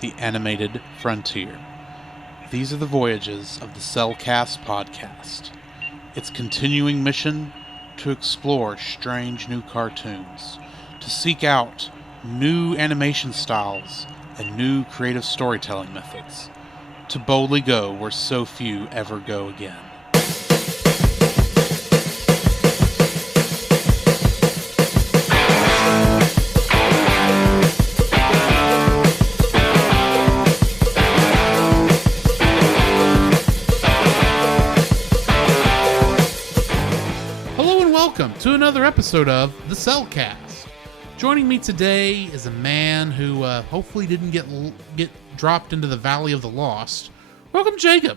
the animated frontier. These are the voyages of the Cellcast podcast. Its continuing mission to explore strange new cartoons, to seek out new animation styles and new creative storytelling methods, to boldly go where so few ever go again. Welcome to another episode of the Cellcast. Joining me today is a man who hopefully didn't get dropped into the Valley of the Lost. Welcome, Jacob.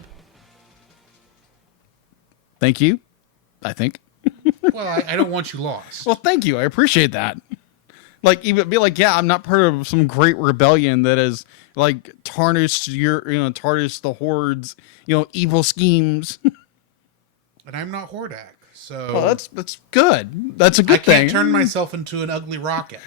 Thank you, I think. Well, I don't want you lost. Well, thank you. I appreciate that. Like, even be like, yeah, I'm not part of some great rebellion that has like tarnished tarnished the Horde's, evil schemes. And I'm not Hordak. So well, that's good. That's a good thing. I can't turn myself into an ugly rocket.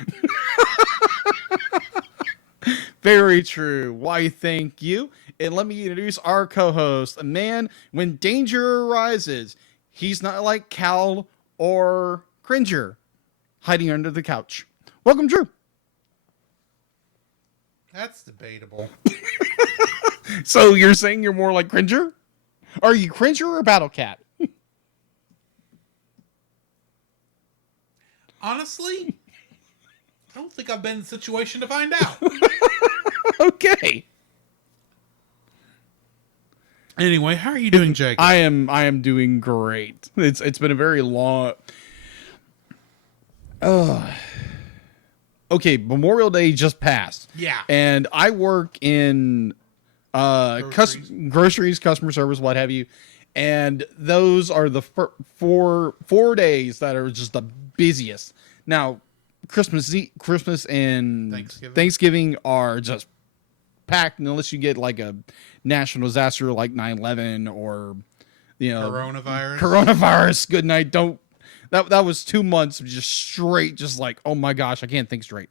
Very true. Why, thank you. And let me introduce our co-host, a man when danger arises. He's not like Cal or Cringer, hiding under the couch. Welcome, Drew. That's debatable. So you're saying you're more like Cringer? Are you Cringer or Battle Cat? Honestly, I don't think I've been in the situation to find out. Okay. Anyway, how are you doing, Jake? I am doing great. It's been a very long. Okay, Memorial Day just passed. Yeah. And I work in groceries, customer service, what have you. And those are the four days that are just the busiest. Now, Christmas and Thanksgiving are just packed, unless you get like a national disaster like 9/11 or coronavirus. Good night. Don't. That was 2 months of just straight, just like, oh my gosh, I can't think straight.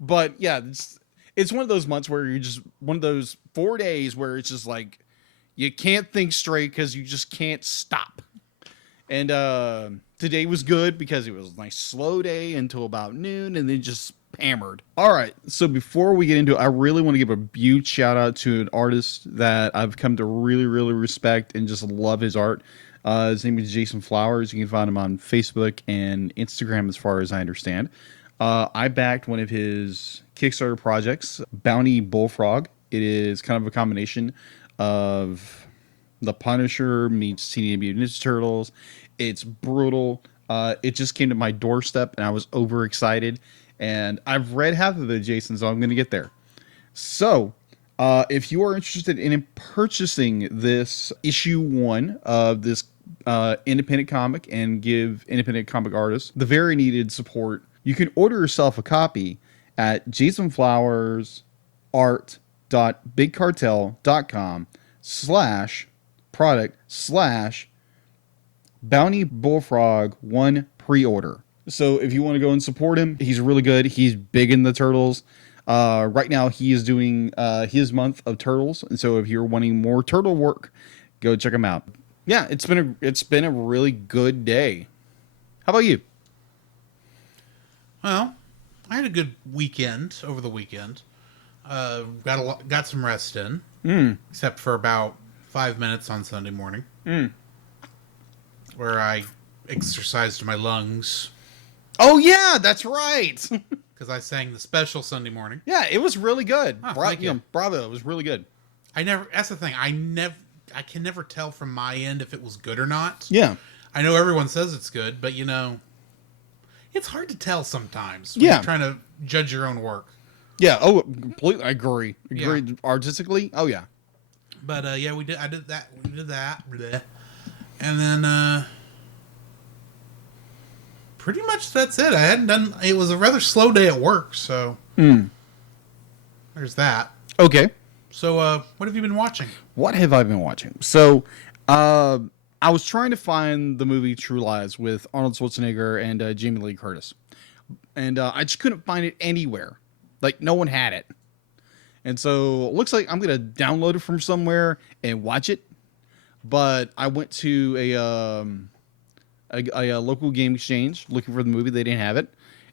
But yeah, it's one of those months where you're just one of those 4 days where it's just like you can't think straight because you just can't stop. And today was good because it was a nice slow day until about noon, and then just hammered. All right, so before we get into it, I really want to give a huge shout out to an artist that I've come to really, really respect and just love his art. His name is Jason Flowers. You can find him on Facebook and Instagram, as far as I understand. I backed one of his Kickstarter projects, Bounty Bullfrog. It is kind of a combination of The Punisher meets Teenage Mutant Ninja Turtles. It's brutal. It just came to my doorstep, and I was overexcited. And I've read half of it, Jason, so I'm going to get there. So, if you are interested in purchasing this issue 1 of this independent comic and give independent comic artists the very needed support, you can order yourself a copy at jasonflowersart.bigcartel.com/product/Bounty Bullfrog 1 pre-order. So if you want to go and support him, he's really good. He's big in the Turtles. Right now he is doing his month of Turtles, and so if you're wanting more turtle work, go check him out. Yeah, it's been a really good day. How about you? Well, I had a good weekend over the weekend. Got some rest in, except for about 5 minutes on Sunday morning, where I exercised my lungs. Oh yeah, that's right. Because I sang the special Sunday morning. Yeah, it was really good. Oh, bravo, it was really good. That's the thing. I can never tell from my end if it was good or not. Yeah. I know everyone says it's good, but it's hard to tell sometimes when you're trying to judge your own work. Yeah, completely. I agree. Artistically, oh yeah. But we did that. Bleh. And then pretty much that's it. It was a rather slow day at work, so there's that. Okay. So, what have you been watching? What have I been watching? So, I was trying to find the movie True Lies with Arnold Schwarzenegger and Jamie Lee Curtis. And I just couldn't find it anywhere. Like, no one had it. And so it looks like I'm gonna download it from somewhere and watch it. But I went to a local game exchange looking for the movie. They didn't have it,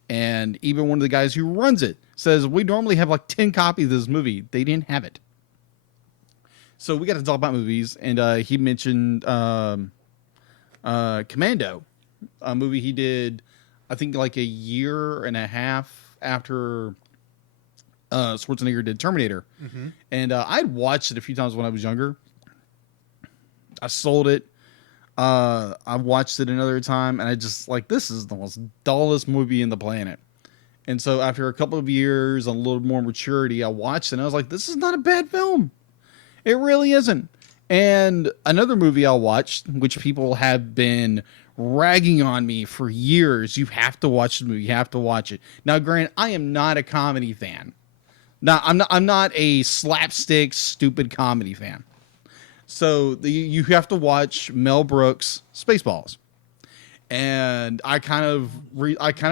and even one of the guys who runs it says we normally have like 10 copies of this movie. They didn't have it. So we got to talk about movies, and he mentioned Commando, a movie he did, I think like a year and a half after Schwarzenegger did Terminator. Mm-hmm. And I'd watched it a few times when I was younger. I sold it. I watched it another time, and I just like, this is the most dullest movie in the planet. And so after a couple of years and a little more maturity, I watched it, and I was like, this is not a bad film. It really isn't. And another movie I watched, which people have been ragging on me for years, you have to watch the movie. You have to watch it. Now, granted, I am not a comedy fan. Now, I'm not a slapstick, stupid comedy fan. So you have to watch Mel Brooks' Spaceballs. And I kind of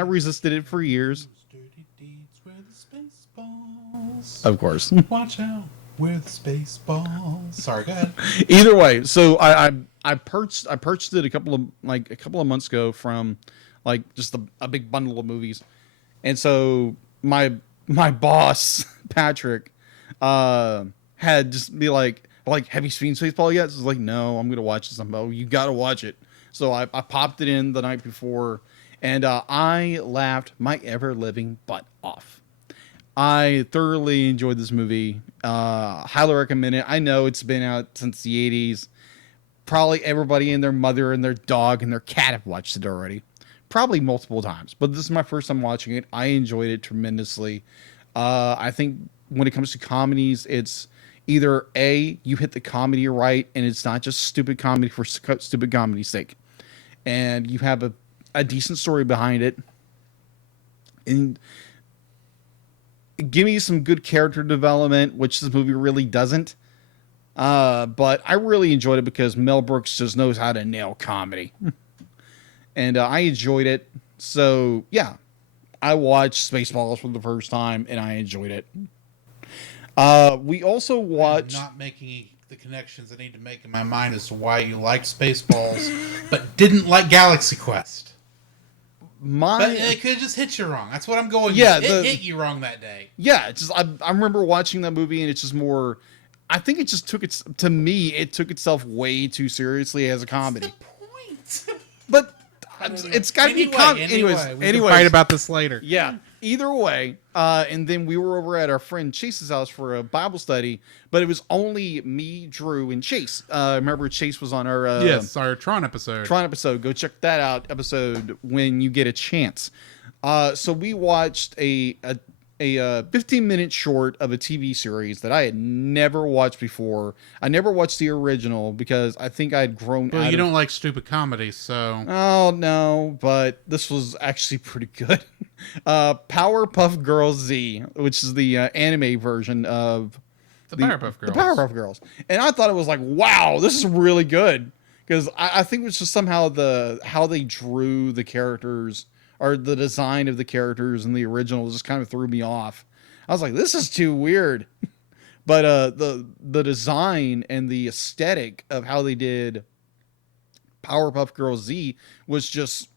resisted it for years. Dirty deeds where the Spaceballs. Of course. Watch out. Where the Spaceballs. Sorry, go ahead. Either way, so I purchased it a couple of months ago from like just a big bundle of movies, and so my boss Patrick had just be like, have you seen Spaceball yet? So I was like, no, I'm gonna watch this. I'm like, oh, you gotta watch it. So I popped it in the night before, and I laughed my ever living butt off. I thoroughly enjoyed this movie. Highly recommend it. I know it's been out since the 80s. Probably everybody and their mother and their dog and their cat have watched it already. Probably multiple times. But this is my first time watching it. I enjoyed it tremendously. I think when it comes to comedies, it's either A, you hit the comedy right, and it's not just stupid comedy for stupid comedy's sake. And you have a decent story behind it. And give me some good character development, which this movie really doesn't. But I really enjoyed it because Mel Brooks just knows how to nail comedy. And I enjoyed it. So, yeah. I watched Spaceballs for the first time, and I enjoyed it. We also watched... I'm not making the connections I need to make in my mind as to why you liked Spaceballs, but didn't like Galaxy Quest. But it could have just hit you wrong. That's what I'm going with. It hit you wrong that day. Yeah, it's just I remember watching that movie, and it's just more... I think it just took it took itself way too seriously as a comedy. What's the point? But it's got to be anyways. We can fight about this later. Yeah. Either way, and then we were over at our friend Chase's house for a Bible study, but it was only me, Drew, and Chase. Remember Chase was on our our Tron episode. Go check that out episode when you get a chance. So we watched a 15-minute short of a TV series that I had never watched before. I never watched the original because I think I'd grown out. Well, you don't like stupid comedies, so... Oh, no, but this was actually pretty good. Powerpuff Girls Z, which is the anime version of... The Powerpuff Girls. The Powerpuff Girls. And I thought it was like, wow, this is really good. Because I think it was just somehow how they drew the characters... or the design of the characters in the original just kind of threw me off. I was like, this is too weird. But the design and the aesthetic of how they did Powerpuff Girls Z was just,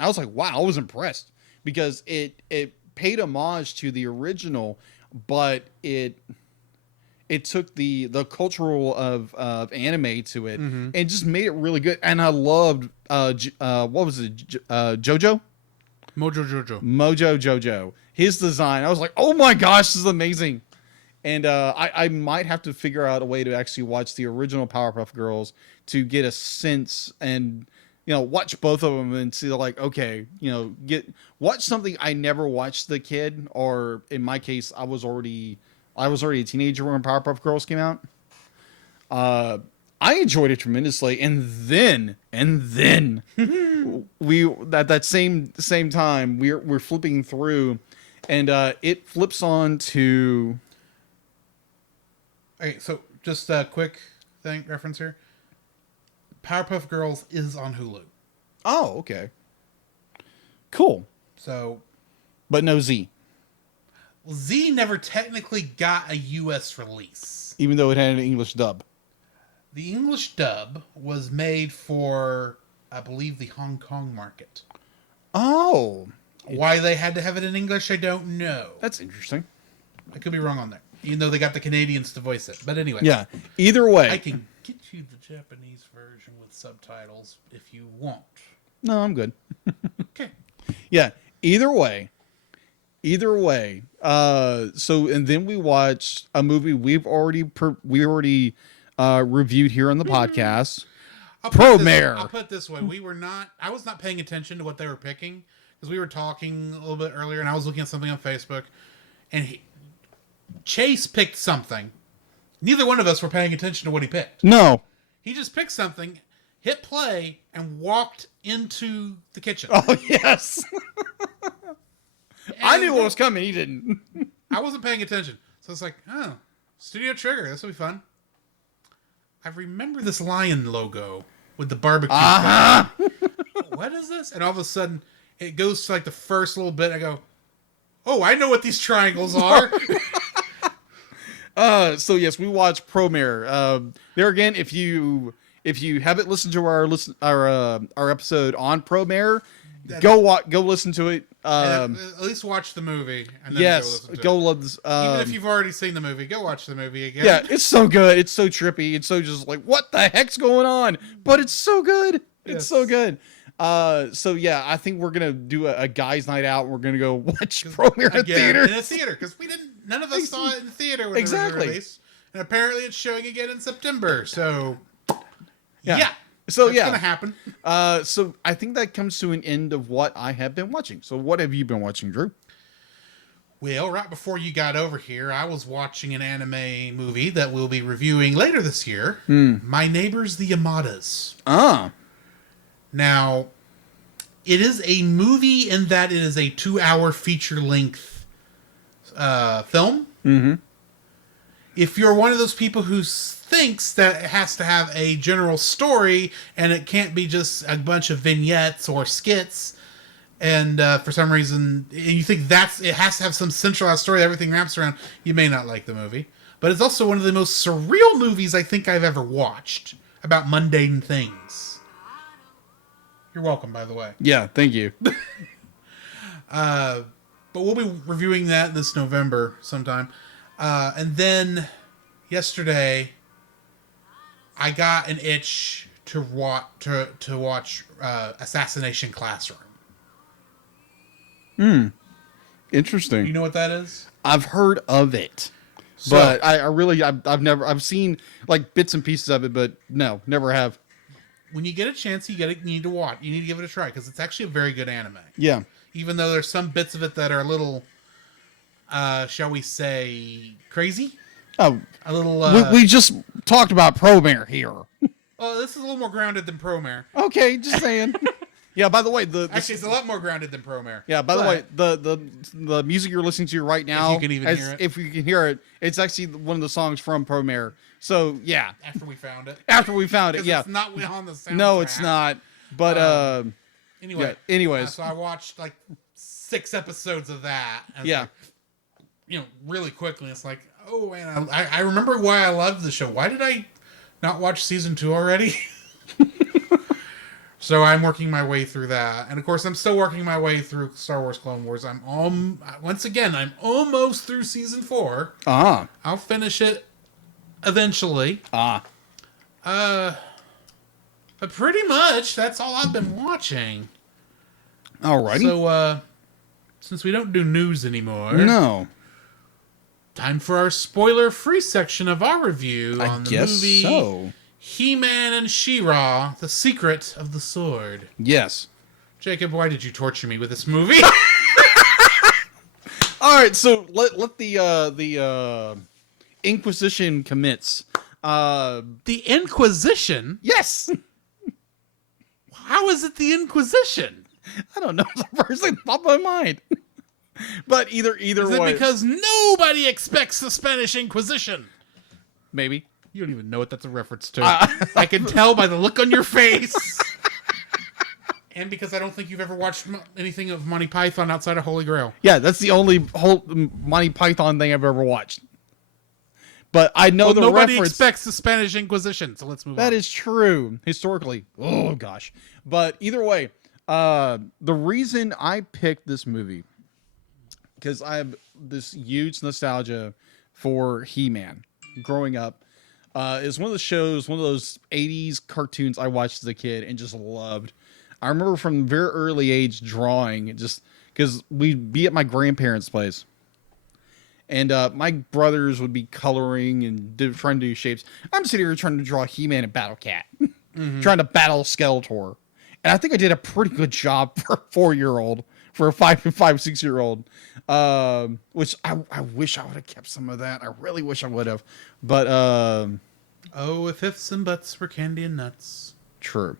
I was like, wow, I was impressed. Because it paid homage to the original, but it took the cultural of anime to it and just made it really good. And I loved, what was it, JoJo? Mojo Jojo. His design, I was like, oh my gosh, this is amazing. And I might have to figure out a way to actually watch the original Powerpuff Girls to get a sense and, watch both of them and see like, okay, watch something I never watched the kid, or in my case, I was already a teenager when Powerpuff Girls came out. I enjoyed it tremendously, and then we at that same time we're flipping through, and it flips on to. Okay, so just a quick reference here. Powerpuff Girls is on Hulu. Oh, okay. Cool. So, but no Z. Z never technically got a U.S. release. Even though it had an English dub. The English dub was made for, I believe, the Hong Kong market. Oh. Why they had to have it in English, I don't know. That's interesting. I could be wrong on that. Even though they got the Canadians to voice it. But anyway. Yeah. Either way. I can get you the Japanese version with subtitles if you want. No, I'm good. Okay. Yeah. Either way. So, and then we watched a movie we've already reviewed here on the podcast. I'll put it this way. I was not paying attention to what they were picking because we were talking a little bit earlier and I was looking at something on Facebook and Chase picked something. Neither one of us were paying attention to what he picked. No. He just picked something, hit play, and walked into the kitchen. Oh, yes. I knew what was coming. He didn't. I wasn't paying attention. So it's like, oh, Studio Trigger. This will be fun. I remember this lion logo with the barbecue. What is this? And all of a sudden, it goes to like the first little bit. I go, oh, I know what these triangles are. So yes, we watched Promare. There again, if you haven't listened to our episode on Promare, go listen to it. At least watch the movie. And then yes, go love this. Even if you've already seen the movie, go watch the movie again. Yeah, it's so good. It's so trippy. It's so just like, what the heck's going on? But it's so good. It's so good. So yeah, I think we're gonna do a guys' night out. And we're gonna go watch Promare in theater. In a theater, because none of us saw it in the theater when it was released. And apparently, it's showing again in September. So yeah. So it's gonna happen. So I think that comes to an end of what I have been watching. So what have you been watching, Drew? Well, right before you got over here, I was watching an anime movie that we'll be reviewing later this year. My Neighbors the Yamadas. Now, it is a movie in that it is a 2-hour feature-length film. Mm-hmm. If you're one of those people who thinks that it has to have a general story and it can't be just a bunch of vignettes or skits, and for some reason you think it has to have some centralized story that everything wraps around, you may not like the movie. But it's also one of the most surreal movies I think I've ever watched about mundane things. You're welcome, by the way. Yeah, thank you. But we'll be reviewing that this November sometime. And then yesterday, I got an itch to watch Assassination Classroom. Interesting. You know what that is? I've heard of it, but I've seen like bits and pieces of it, but no, never have. When you get a chance, you need to watch. You need to give it a try because it's actually a very good anime. Yeah. Even though there's some bits of it that are a little, shall we say, crazy. Oh, a little. We just talked about Promare here. Oh, this is a little more grounded than Promare. Okay, just saying. Yeah. By the way, actually, it's a lot more grounded than Promare. Yeah. By the way, the music you're listening to right now, if you can even hear it, if you can hear it, it's actually one of the songs from Promare. So yeah. After we found it. Yeah. It's not on the soundtrack. No, it's not. But anyway. Yeah, anyways, so I watched like 6 episodes of that. And yeah. Like, really quickly. It's like, oh man, I remember why I loved the show. Why did I not watch season 2 already? So I'm working my way through that, and of course I'm still working my way through Star Wars Clone Wars. I'm almost through season 4. I'll finish it eventually. But pretty much that's all I've been watching. Alrighty. So since we don't do news anymore, no. Time for our spoiler-free section of our review on the movie so. He-Man and She-Ra, The Secret of the Sword. Yes. Jacob, why did you torture me with this movie? All right, so let the Inquisition commence. The Inquisition? Yes. How is it the Inquisition? I don't know. It's the first thing that popped in my mind. But either is way. It because nobody expects the Spanish Inquisition? Maybe. You don't even know what that's a reference to. I can tell by the look on your face. And because I don't think you've ever watched anything of Monty Python outside of Holy Grail. Yeah, that's the only whole Monty Python thing I've ever watched. But I know the nobody reference. expects the Spanish Inquisition, so let's move on. That is true, historically. Oh, gosh. But either way, the reason I picked this movie, because I have this huge nostalgia for He-Man growing up, is one of the shows, one of those 80s cartoons I watched as a kid and just loved. I remember from a very early age drawing, just because we'd be at my grandparents' place. And my brothers would be coloring and trying to do shapes. I'm sitting here trying to draw He-Man and Battle Cat, trying to battle Skeletor. And I think I did a pretty good job for a 4-year-old, for a 6-year-old. Which I wish I would have kept some of that. I really wish I would have. But oh, if ifs and buts were candy and nuts. True.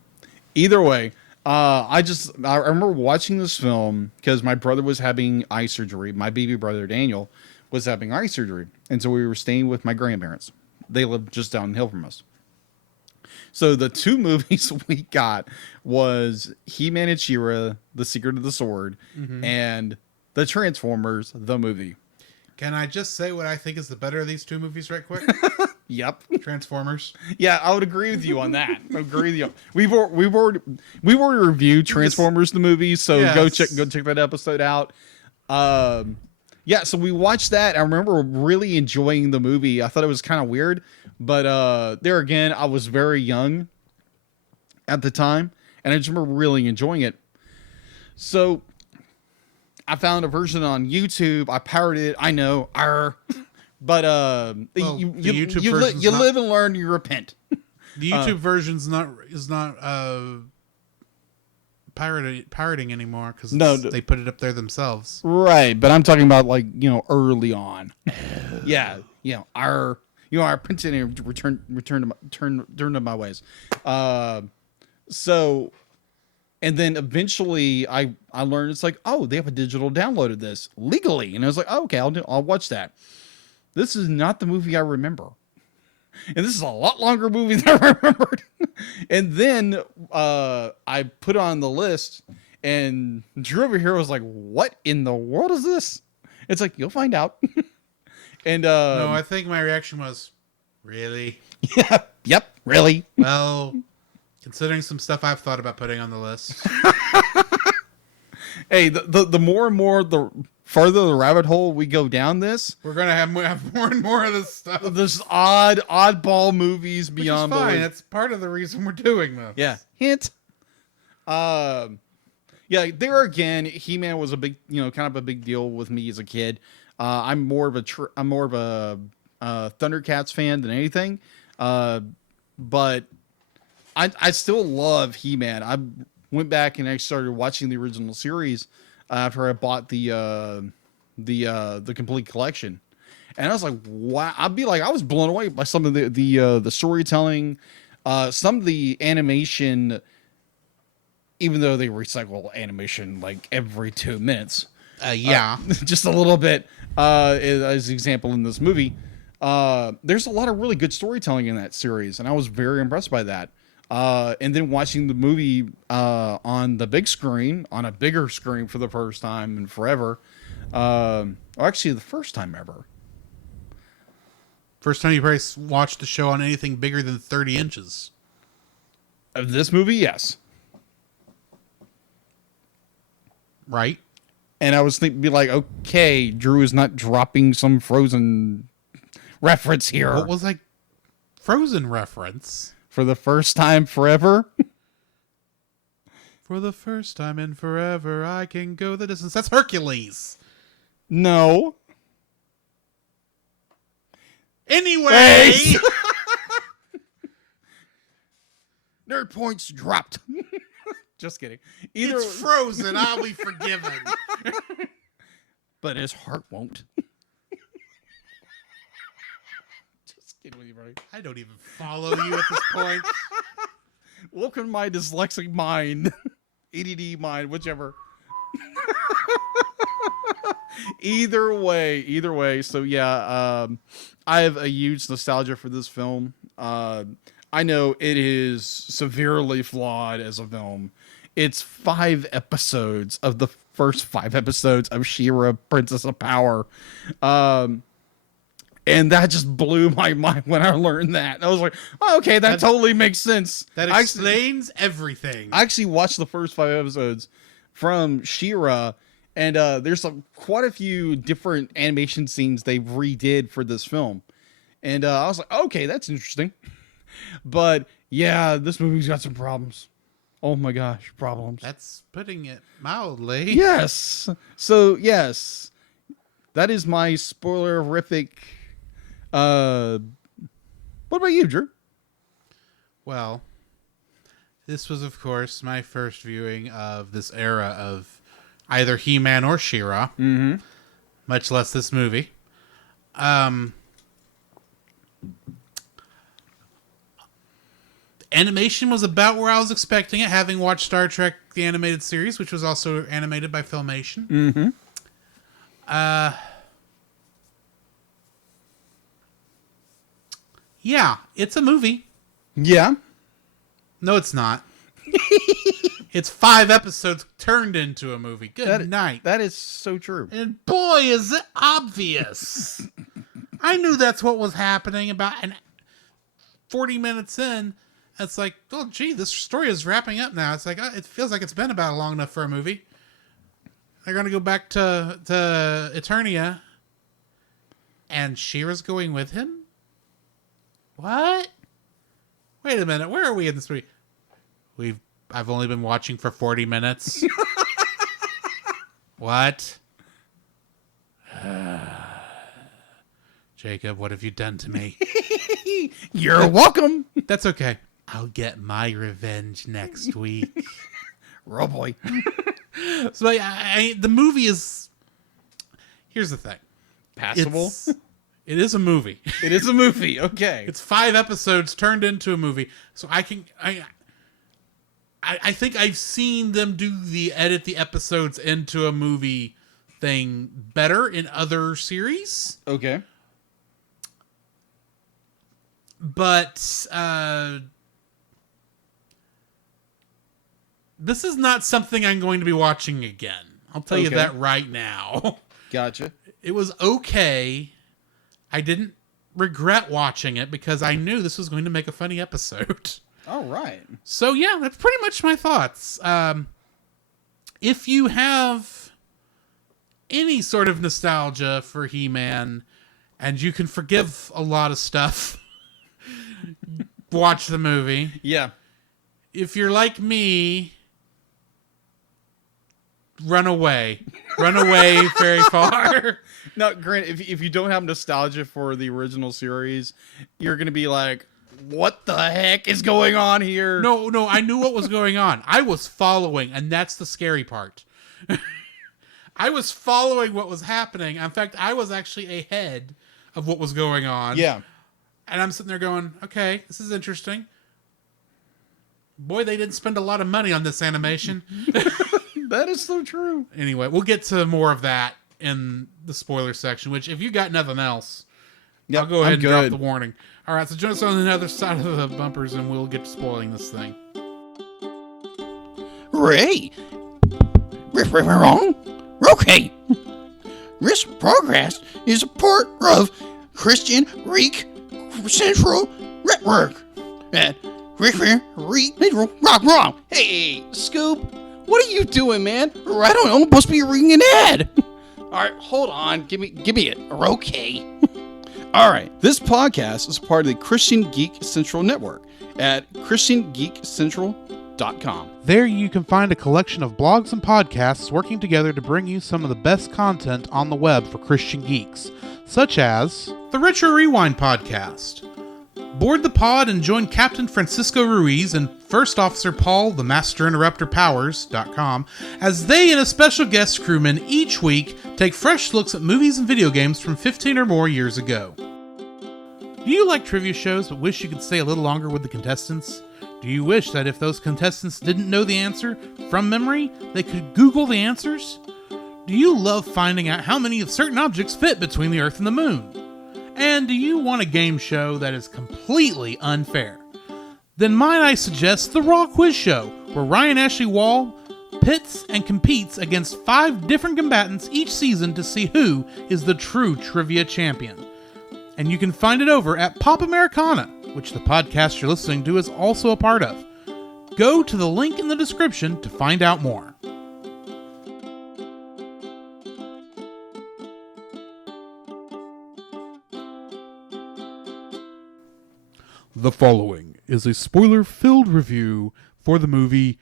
Either way, I remember watching this film because my brother was having eye surgery. My baby brother Daniel was having eye surgery, and so we were staying with my grandparents. They lived just down the hill from us. So the two movies we got was He-Man and She-Ra, The Secret of the Sword, and The Transformers, the movie. Can I just say what I think is the better of these two movies right quick? Yep. Transformers. Yeah, I would agree with you on that. I agree with you. We've already reviewed Transformers the movie, so yes. go check that episode out. Yeah, so we watched that. I remember really enjoying the movie. I thought it was kind of weird, but there again, I was very young at the time, and I just remember really enjoying it. So I found a version on YouTube. I pirated it. I know, but you live and learn. You repent. The YouTube version's is not pirating anymore because they put it up there themselves. Right, but I'm talking about early on. Yeah, I repented and return to my ways. So, and then eventually I learned it's like, oh, they have a digital download of this legally, and I was like, oh, okay, I'll watch that. This is not the movie I remember. And this is a lot longer movie than I remembered. And then I put it on the list, and Drew over here was like, what in the world is this? It's like, you'll find out. And no, I think my reaction was, really? Yeah, yep, really. Well, considering some stuff I've thought about putting on the list. Hey, the more and more, the farther the rabbit hole we go down this, we're gonna have more and more of this stuff. This oddball movies beyond. Which is fine. That's part of the reason we're doing this. Yeah. Hint. Yeah. There again, He-Man was a big, kind of a big deal with me as a kid. I'm more of a Thundercats fan than anything. But I still love He-Man. I went back and I started watching the original series after I bought the complete collection, and I was like, wow! I was blown away by some of the storytelling, some of the animation. Even though they recycle animation like every 2 minutes, just a little bit. As an example in this movie, there's a lot of really good storytelling in that series, and I was very impressed by that. And then watching the movie on the big screen, on a bigger screen for the first time in forever. Actually, the first time ever. First time you probably watched the show on anything bigger than 30 inches. Of this movie, yes. Right. And I was thinking, be like, okay, Drew is not dropping some Frozen reference here. What was Frozen reference? For the first time forever? For the first time in forever, I can go the distance. That's Hercules. No. Anyway. Nerd points dropped. Just kidding. It's Frozen. I'll be forgiven. But his heart won't. Just kidding with you, buddy. I don't even follow you at this point. Welcome to my dyslexic mind. ADD mind, whichever. Either way. So yeah, I have a huge nostalgia for this film. I know it is severely flawed as a film. it's 5 episodes of the first 5 episodes of She-Ra, Princess of Power. And that just blew my mind when I learned that. I was like, oh, okay, that totally makes sense. That explains everything. I actually watched the first 5 episodes from She-Ra, and there's quite a few different animation scenes they redid for this film. And I was like, okay, that's interesting. But yeah, this movie's got some problems. Oh my gosh, problems. That's putting it mildly. Yes. So, yes, that is my spoilerific. What about you, Drew? Well, this was, of course, my first viewing of this era of either He-Man or She-Ra. Mm-hmm. Much less this movie. Animation was about where I was expecting it, having watched Star Trek the Animated Series, which was also animated by Filmation. Mm-hmm. Yeah, it's a movie. Yeah. No, it's not. It's 5 episodes turned into a movie. Good night. That is so true. And boy, is it obvious. I knew that's what was happening about 40 minutes in. It's like, oh, gee, this story is wrapping up now. It's like, it feels like it's been about long enough for a movie. They're going to go back to Eternia. And She-Ra's going with him? What? Wait a minute. Where are we in this movie? I've only been watching for 40 minutes. What? Jacob, what have you done to me? You're welcome. That's okay. I'll get my revenge next week. Oh boy. So the movie is... Here's the thing. Passable? It is a movie. It is a movie. Okay. It's 5 episodes turned into a movie. So I think I've seen them edit the episodes into a movie thing better in other series. Okay. But this is not something I'm going to be watching again. I'll tell you that right now. Gotcha. It was okay. I didn't regret watching it because I knew this was going to make a funny episode. All right. So yeah, that's pretty much my thoughts. If you have any sort of nostalgia for He-Man and you can forgive a lot of stuff, watch the movie. Yeah. If you're like me, run away. Run away very far. Now, Grant, if you don't have nostalgia for the original series, you're going to be like, what the heck is going on here? No, I knew what was going on. I was following, and that's the scary part. I was following what was happening. In fact, I was actually ahead of what was going on. Yeah. And I'm sitting there going, okay, this is interesting. Boy, they didn't spend a lot of money on this animation. That is so true. Anyway, we'll get to more of that in the spoiler section, which if you got nothing else, I'll go ahead and drop the warning. All right, so join us on the other side of the bumpers and we'll get to spoiling this thing. Ray, we're wrong. Okay. This podcast is a part of Christian Geek Central Network. And wrong. Hey, Scoop, what are you doing, man? I don't know. I'm supposed to be reading an ad. All right, hold on. Give me it. Okay. All right. This podcast is part of the Christian Geek Central Network at ChristianGeekCentral.com. There you can find a collection of blogs and podcasts working together to bring you some of the best content on the web for Christian geeks, such as the Retro Rewind podcast. Board the pod and join Captain Francisco Ruiz and First Officer Paul, the Master Interrupter Powers.com, as they and a special guest crewman each week take fresh looks at movies and video games from 15 or more years ago. Do you like trivia shows but wish you could stay a little longer with the contestants? Do you wish that if those contestants didn't know the answer from memory, they could Google the answers? Do you love finding out how many of certain objects fit between the Earth and the Moon? And do you want a game show that is completely unfair? Then might I suggest the Raw Quiz Show, where Ryan Ashley Wall pits and competes against 5 different combatants each season to see who is the true trivia champion. And you can find it over at Pop Americana, which the podcast you're listening to is also a part of. Go to the link in the description to find out more. The following is a spoiler-filled review for the movie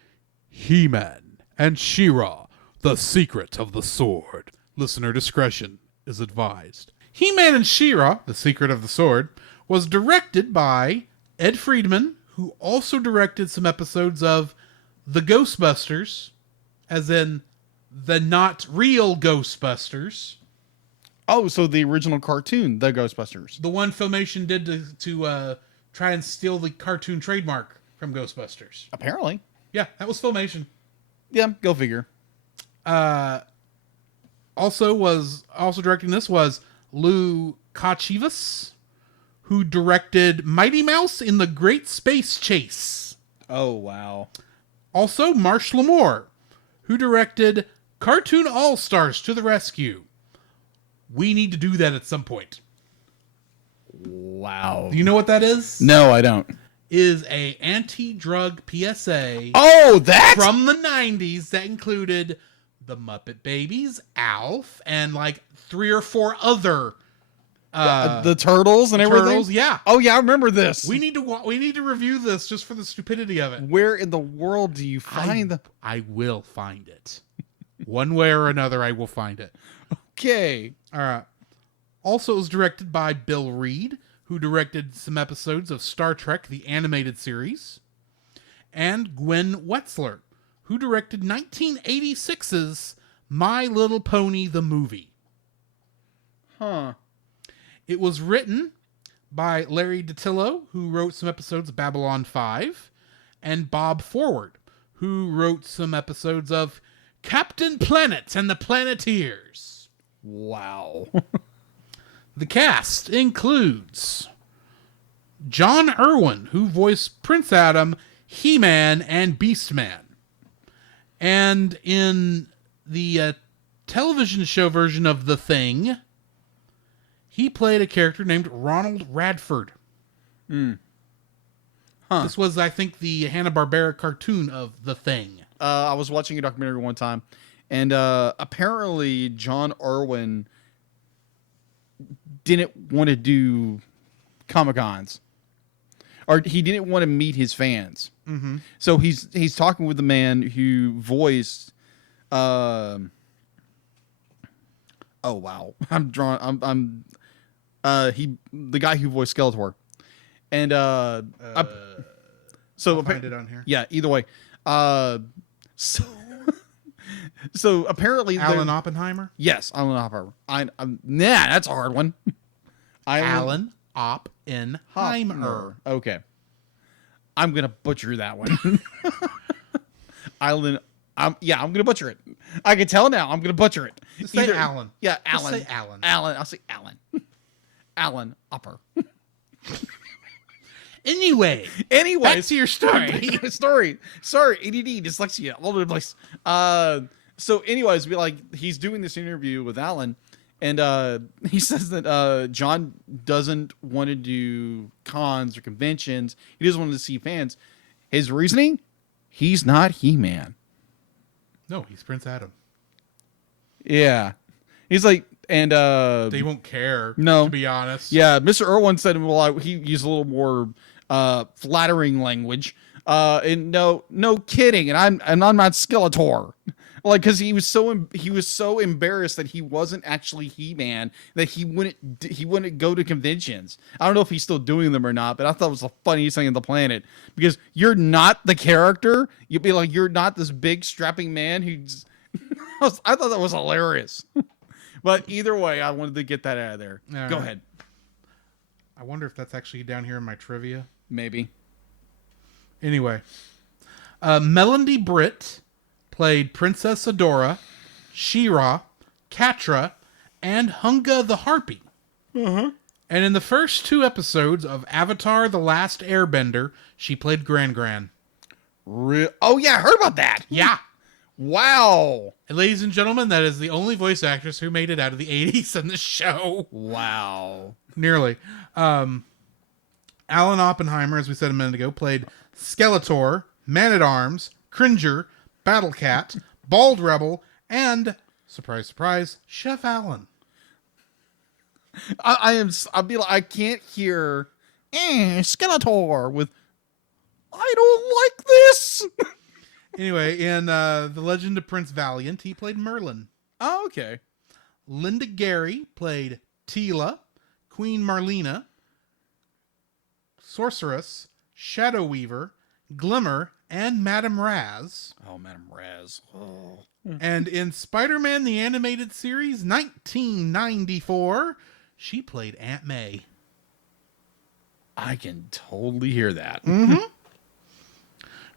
He-Man and She-Ra, The Secret of the Sword. Listener discretion is advised. He-Man and She-Ra, The Secret of the Sword, was directed by Ed Friedman, who also directed some episodes of The Ghostbusters, as in the not real Ghostbusters. Oh, so the original cartoon, The Ghostbusters. The one Filmation did to try and steal the cartoon trademark from Ghostbusters. Apparently. Yeah, that was Filmation. Yeah, go figure. Also directing this was Lou Kachivas, who directed Mighty Mouse in the Great Space Chase. Oh, wow. Also, Marsh Lamore, who directed Cartoon All-Stars to the Rescue. We need to do that at some point. Wow. Do you know what that is? No, I don't. Is a anti-drug PSA. Oh, that? From the 90s that included the Muppet Babies, Alf, and like 3 or 4 other the turtles and everything? turtles. Yeah. Oh, yeah, I remember this. We need to review this just for the stupidity of it. Where in the world do you find the... I will find it. One way or another, I will find it. Okay. All right. Also, it was directed by Bill Reed, who directed some episodes of Star Trek, the animated series, and Gwen Wetzler, who directed 1986's My Little Pony, the movie. Huh. It was written by Larry DiTillo, who wrote some episodes of Babylon 5, and Bob Forward, who wrote some episodes of Captain Planet and the Planeteers. Wow. The cast includes John Irwin, who voiced Prince Adam, He-Man, and Beastman. And in the television show version of The Thing, he played a character named Ronald Radford. Huh. This was, I think, the Hanna-Barbera cartoon of The Thing. I was watching a documentary one time, and apparently John Irwin didn't want to do Comic-Cons. Or he didn't want to meet his fans. Mm-hmm. So he's talking with the man who voiced oh wow. The guy who voiced Skeletor. And so I'll find it on here. yeah, either way. So so apparently Alan Oppenheimer? Yes, Alan Oppenheimer. That's a hard one. Alan Oppenheimer. Okay. I'm going to butcher that one. I'm going to butcher it. I can tell now. I'm going to butcher it. Just say Alan. Yeah, Just Alan. say Alan. Alan. I'll say Alan. Alan Upper. Anyway, back to your story. Sorry, ADD, dyslexia, all over the place. So anyways, he's doing this interview with Alan, and he says that John doesn't want to do cons or conventions. He doesn't want to see fans. His reasoning? He's not He-Man. No, he's Prince Adam. Yeah. He's like, and They won't care, no. to be honest. Yeah, Mr. Irwin said, well, he used a little more flattering language. And no kidding. And I'm not Skeletor. Like, because he was so embarrassed that he wasn't actually He-Man that he wouldn't go to conventions. I don't know if he's still doing them or not, but I thought it was the funniest thing on the planet, because you're not the character. You'd be like, you're not this big strapping man who's. I thought that was hilarious. But either way, I wanted to get that out of there. All Go right. ahead. I wonder if that's actually down here in my trivia. Maybe. Anyway, Melanie Britt played Princess Adora, She-Ra, Catra, and Hunga the Harpy. Uh-huh. And in the first 2 episodes of Avatar: The Last Airbender, she played Gran Gran. Oh yeah, I heard about that. Yeah. Wow. And ladies and gentlemen, that is the only voice actress who made it out of the 80s in the show. Wow. Nearly. Alan Oppenheimer, as we said a minute ago, played Skeletor, Man-at-Arms, Cringer, Battle Cat, Bald Rebel, and, surprise, surprise, Chef Alan. I can't hear Skeletor with I don't like this. Anyway, in The Legend of Prince Valiant, he played Merlin. Oh, okay. Linda Gary played Tila, Queen Marlena, Sorceress, Shadow Weaver, Glimmer, and Madame Raz. Oh, Madame Raz. Oh. And in Spider-Man the Animated Series 1994, she played Aunt May. I can totally hear that. Mm-hmm.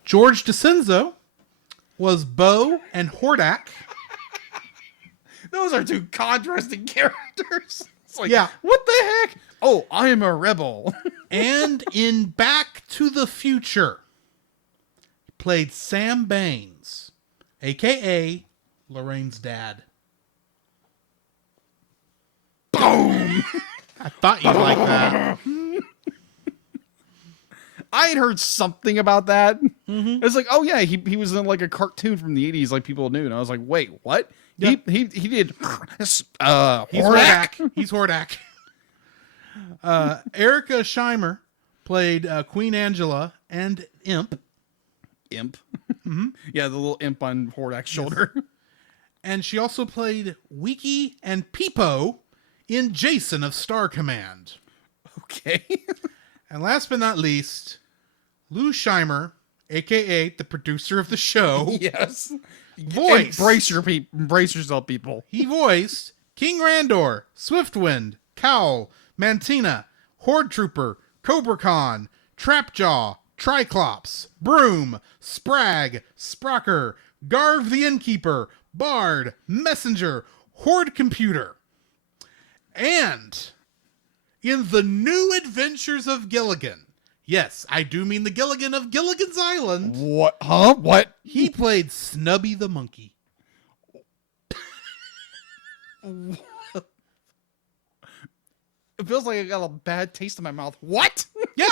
George DeCenzo was Bo and Hordak. Those are two contrasting characters. It's like, Yeah. what the heck? Oh, I am a rebel. And in Back to the Future, played Sam Baines, a.k.a. Lorraine's dad. Boom! I thought you'd like that. I had heard something about that. Mm-hmm. It's like, oh yeah, he was in like a cartoon from the 80s, like people knew. And I was like, wait, what? Yeah. He did He's Hordak. Hordak. He's Hordak. Erica Scheimer played Queen Angela and Imp. Imp. Mm-hmm. Yeah, the little imp on Hordak's shoulder. Yes. And she also played Wiki and Peepo in Jason of Star Command. Okay. And last but not least, Lou Scheimer, a.k.a. the producer of the show. Yes. Voice. Embrace yourself, people. He voiced King Randor, Swiftwind, Cowl, Mantina, Horde Trooper, Cobra Khan, Trapjaw, Triclops, Broom, Sprag, Sprocker, Garv the Innkeeper, Bard, Messenger, Horde Computer. And in The New Adventures of Gilligan, yes, I do mean the Gilligan of Gilligan's Island. What? Huh? What? He played Snubby the Monkey. It feels like I got a bad taste in my mouth. What? Yeah.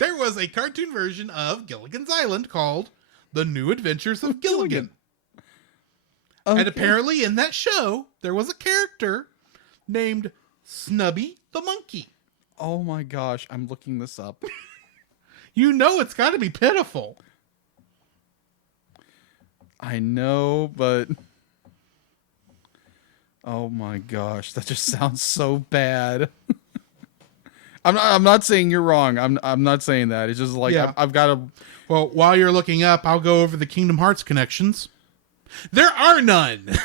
There was a cartoon version of Gilligan's Island called The New Adventures of Gilligan. Okay. And apparently in that show, there was a character named Snubby the Monkey. Oh my gosh, I'm looking this up. You know it's got to be pitiful. I know, but oh my gosh, that just sounds so bad. I'm not saying you're wrong. I'm not saying that. It's just like Yeah. I've got to. Well, while you're looking up, I'll go over the Kingdom Hearts connections. There are none.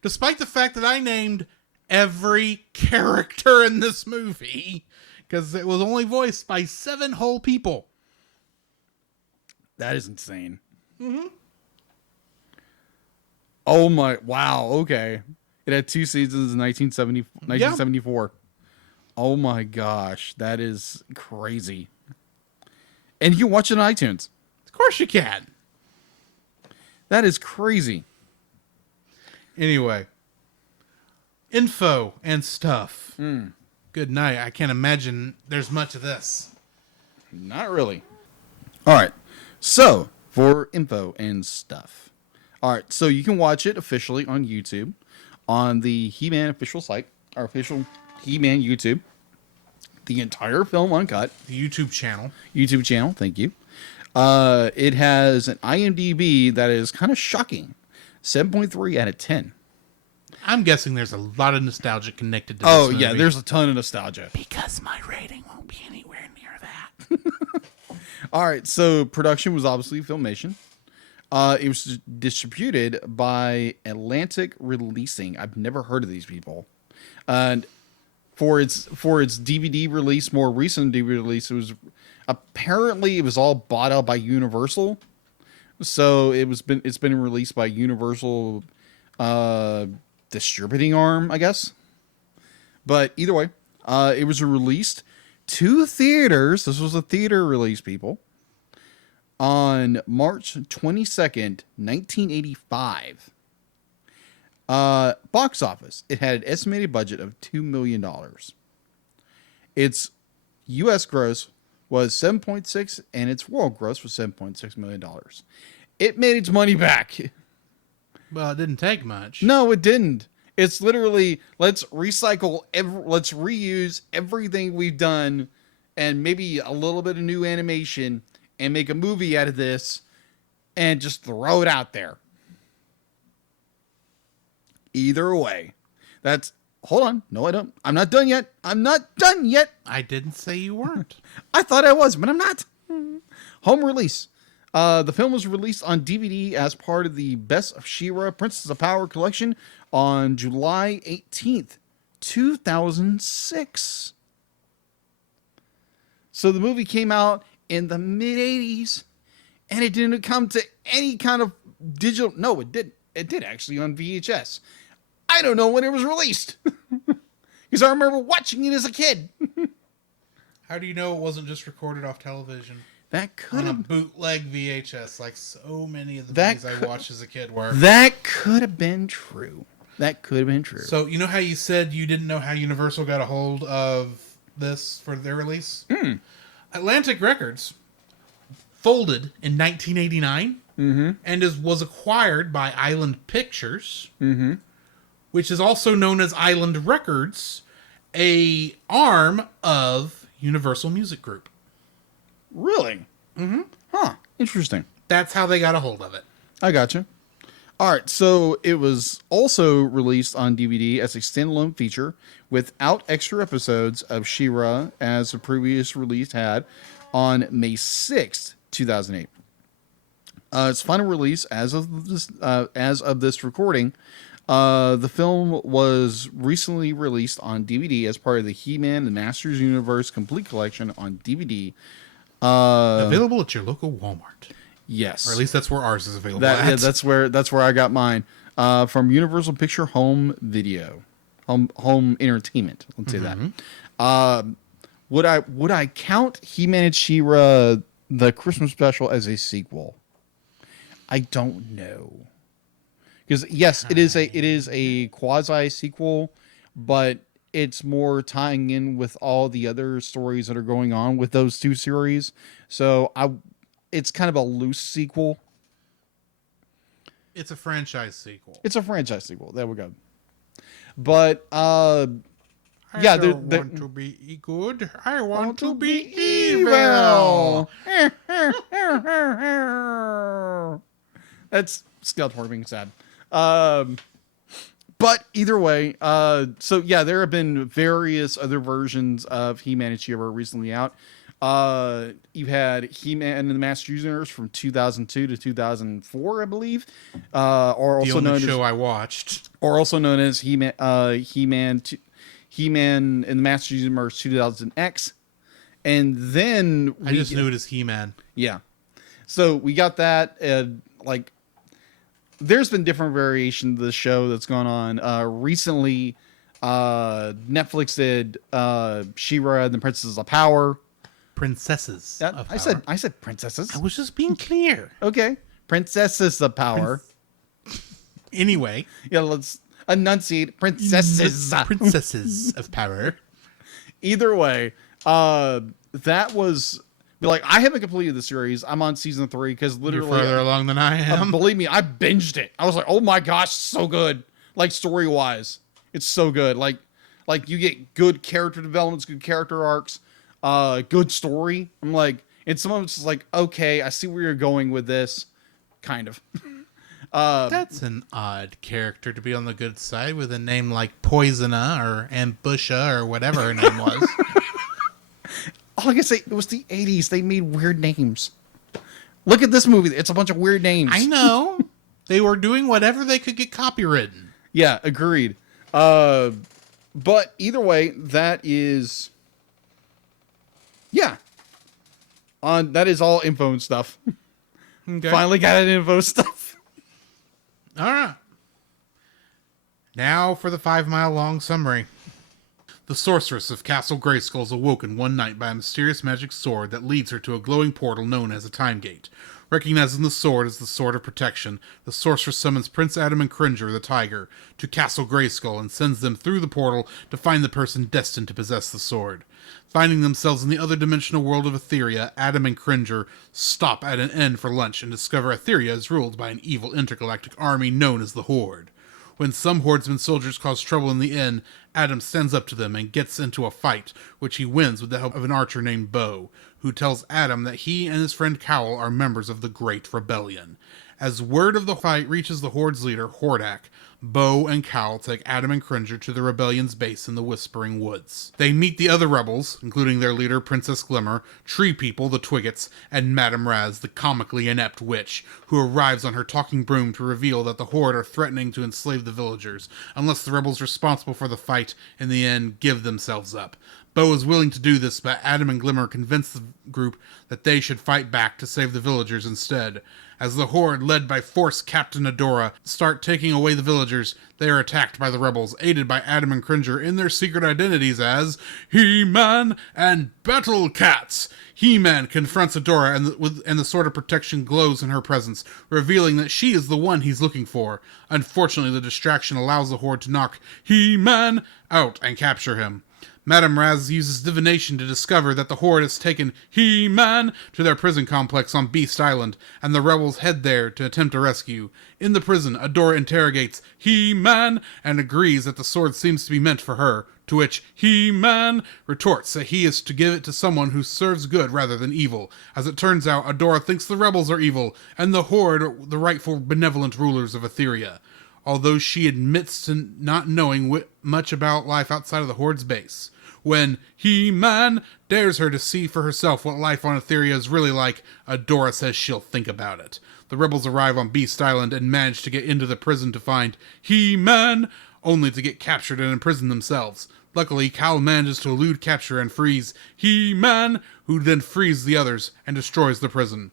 Despite the fact that I named every character in this movie, because it was only voiced by 7 whole people. That is insane. Mm-hmm. Oh my! Wow. Okay. It had 2 seasons in 1974. Oh my gosh, that is crazy. And you can watch it on iTunes. Of course you can. That is crazy. Anyway. Info and stuff. Good night. I can't imagine there's much of this. Not really. All right. So, for info and stuff. All right. So, you can watch it officially on YouTube, on the He-Man official site, our official He-Man YouTube. The entire film uncut. The YouTube channel. YouTube channel. Thank you. It has an IMDb that is kind of shocking. 7.3 out of 10. I'm guessing there's a lot of nostalgia connected to this Oh, movie. yeah. There's a ton of nostalgia. Because my rating won't be anywhere near that. All right, so production was obviously Filmation. It was distributed by Atlantic Releasing. I've never heard of these people. And for its DVD release, more recent DVD release, it was all bought out by Universal. So it's been released by Universal distributing arm, I guess. But either way, it was released to theaters. This was a theater release, people. On March 22nd, 1985. Box office. It had an estimated budget of $2 million. Its U.S. gross was 7.6 and its world gross was $7.6 million. It made its money back. Well, it didn't take much. No, it didn't. It's literally, let's recycle, let's reuse everything we've done and maybe a little bit of new animation and make a movie out of this and just throw it out there. Either way, hold on. No, I don't. I'm not done yet. I didn't say you weren't. I thought I was, but I'm not. Home release. The film was released on DVD as part of the Best of She-Ra Princess of Power collection on July 18th, 2006. So the movie came out in the mid-80s, and it didn't come to any kind of digital... No, it didn't. It did actually on VHS. I don't know when it was released. Because I remember watching it as a kid. How do you know it wasn't just recorded off television? That could On a have... bootleg VHS, like so many of the movies I watched as a kid were. That could have been true. So, you know how you said you didn't know how Universal got a hold of this for their release? Atlantic Records folded in 1989 and was acquired by Island Pictures, which is also known as Island Records, a arm of Universal Music Group. Really? Huh. Interesting. That's how they got a hold of it. I gotcha. All right. So it was also released on DVD as a standalone feature without extra episodes of She-Ra as the previous release had on May 6th, 2008. Its final release as of this recording, the film was recently released on DVD as part of the He-Man and Masters Universe Complete Collection on DVD. Available at your local Walmart. Yes, or at least that's where ours is available. At. Yeah, that's where I got mine. From Universal Picture Home Video, home entertainment. Let's say that. Would I count He-Man and She-Ra the Christmas special as a sequel? I don't know. Because yes, it is a quasi sequel, but it's more tying in with all the other stories that are going on with those two series. So it's kind of a loose sequel. It's a franchise sequel. There we go. But I don't want to be good. I want to be evil. That's Skeletor being sad. But either way, so yeah, there have been various other versions of He-Man and She-Ra recently out. You had He-Man and the Master Universe from 2002 to 2004, I believe. Or also the only known show as, I watched. Or also known as He-Man and the Master Universe 2000X. And then I just knew it as He-Man. Yeah. So we got that, there's been different variations of the show that's gone on. Recently, Netflix did She-Ra and the Princesses of Power. Princesses of Power. I said princesses. I was just being clear. Okay. Princesses of Power. Anyway. Yeah, let's enunciate princesses. Princesses of Power. Either way, that was... Like, I haven't completed the series. I'm on season 3 because literally... You're further along than I am. Believe me, I binged it. I was like, oh my gosh, so good. Like, story-wise. It's so good. Like you get good character developments, good character arcs, good story. I'm like... And some of it's just like, okay, I see where you're going with this. Kind of. That's an odd character to be on the good side with a name like Poisona or Ambusha or whatever her name was. All I can say, it was the 80s. They made weird names. Look at this movie. It's a bunch of weird names. I know. They were doing whatever they could get copywritten. Yeah, agreed. But either way, that is... Yeah. That is all info and stuff. Okay. Finally got an info stuff. All right. Now for the 5 mile long summary. The sorceress of Castle Grayskull is awoken one night by a mysterious magic sword that leads her to a glowing portal known as a time gate. Recognizing the sword as the Sword of Protection, the sorceress summons Prince Adam and Cringer, the tiger, to Castle Grayskull and sends them through the portal to find the person destined to possess the sword. Finding themselves in the other dimensional world of Etheria, Adam and Cringer stop at an inn for lunch and discover Etheria is ruled by an evil intergalactic army known as the Horde. When some Hordeman soldiers cause trouble in the inn, Adam stands up to them and gets into a fight, which he wins with the help of an archer named Bo, who tells Adam that he and his friend Cowl are members of the Great Rebellion. As word of the fight reaches the Horde's leader, Hordak, Bo and Cowl take Adam and Cringer to the rebellion's base in the Whispering Woods. They meet the other rebels, including their leader, Princess Glimmer, Tree People, the Twiggets, and Madame Raz, the comically inept witch, who arrives on her talking broom to reveal that the Horde are threatening to enslave the villagers, unless the rebels responsible for the fight in the end give themselves up. Bo is willing to do this, but Adam and Glimmer convince the group that they should fight back to save the villagers instead. As the Horde, led by Force Captain Adora, start taking away the villagers, they are attacked by the rebels, aided by Adam and Cringer in their secret identities as He-Man and Battle Cats. He-Man confronts Adora and the Sword of Protection glows in her presence, revealing that she is the one he's looking for. Unfortunately, the distraction allows the Horde to knock He-Man out and capture him. Madame Raz uses divination to discover that the Horde has taken He-Man to their prison complex on Beast Island, and the rebels head there to attempt a rescue. In the prison, Adora interrogates He-Man and agrees that the sword seems to be meant for her, to which He-Man retorts that he is to give it to someone who serves good rather than evil. As it turns out, Adora thinks the rebels are evil, and the Horde are the rightful benevolent rulers of Etheria, although she admits to not knowing much about life outside of the Horde's base. When He-Man dares her to see for herself what life on Etheria is really like, Adora says she'll think about it. The rebels arrive on Beast Island and manage to get into the prison to find He-Man, only to get captured and imprisoned themselves. Luckily, Cal manages to elude capture and freeze He-Man, who then frees the others and destroys the prison.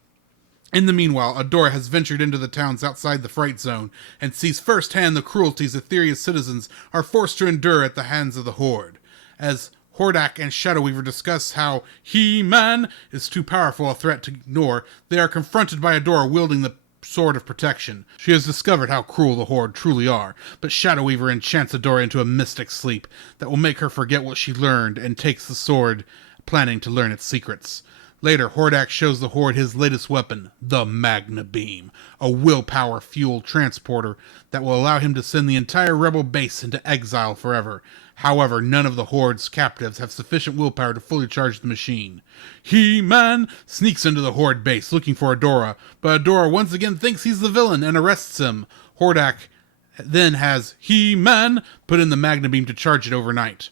In the meanwhile, Adora has ventured into the towns outside the Fright Zone and sees firsthand the cruelties Etheria's citizens are forced to endure at the hands of the Horde. As Hordak and Shadow Weaver discuss how He-Man is too powerful a threat to ignore, they are confronted by Adora wielding the Sword of Protection. She has discovered how cruel the Horde truly are, but Shadow Weaver enchants Adora into a mystic sleep that will make her forget what she learned and takes the sword, planning to learn its secrets. Later, Hordak shows the Horde his latest weapon, the Magna Beam, a willpower-fueled transporter that will allow him to send the entire rebel base into exile forever. However, none of the Horde's captives have sufficient willpower to fully charge the machine. He-Man sneaks into the Horde base looking for Adora, but Adora once again thinks he's the villain and arrests him. Hordak then has He-Man put in the Magna Beam to charge it overnight.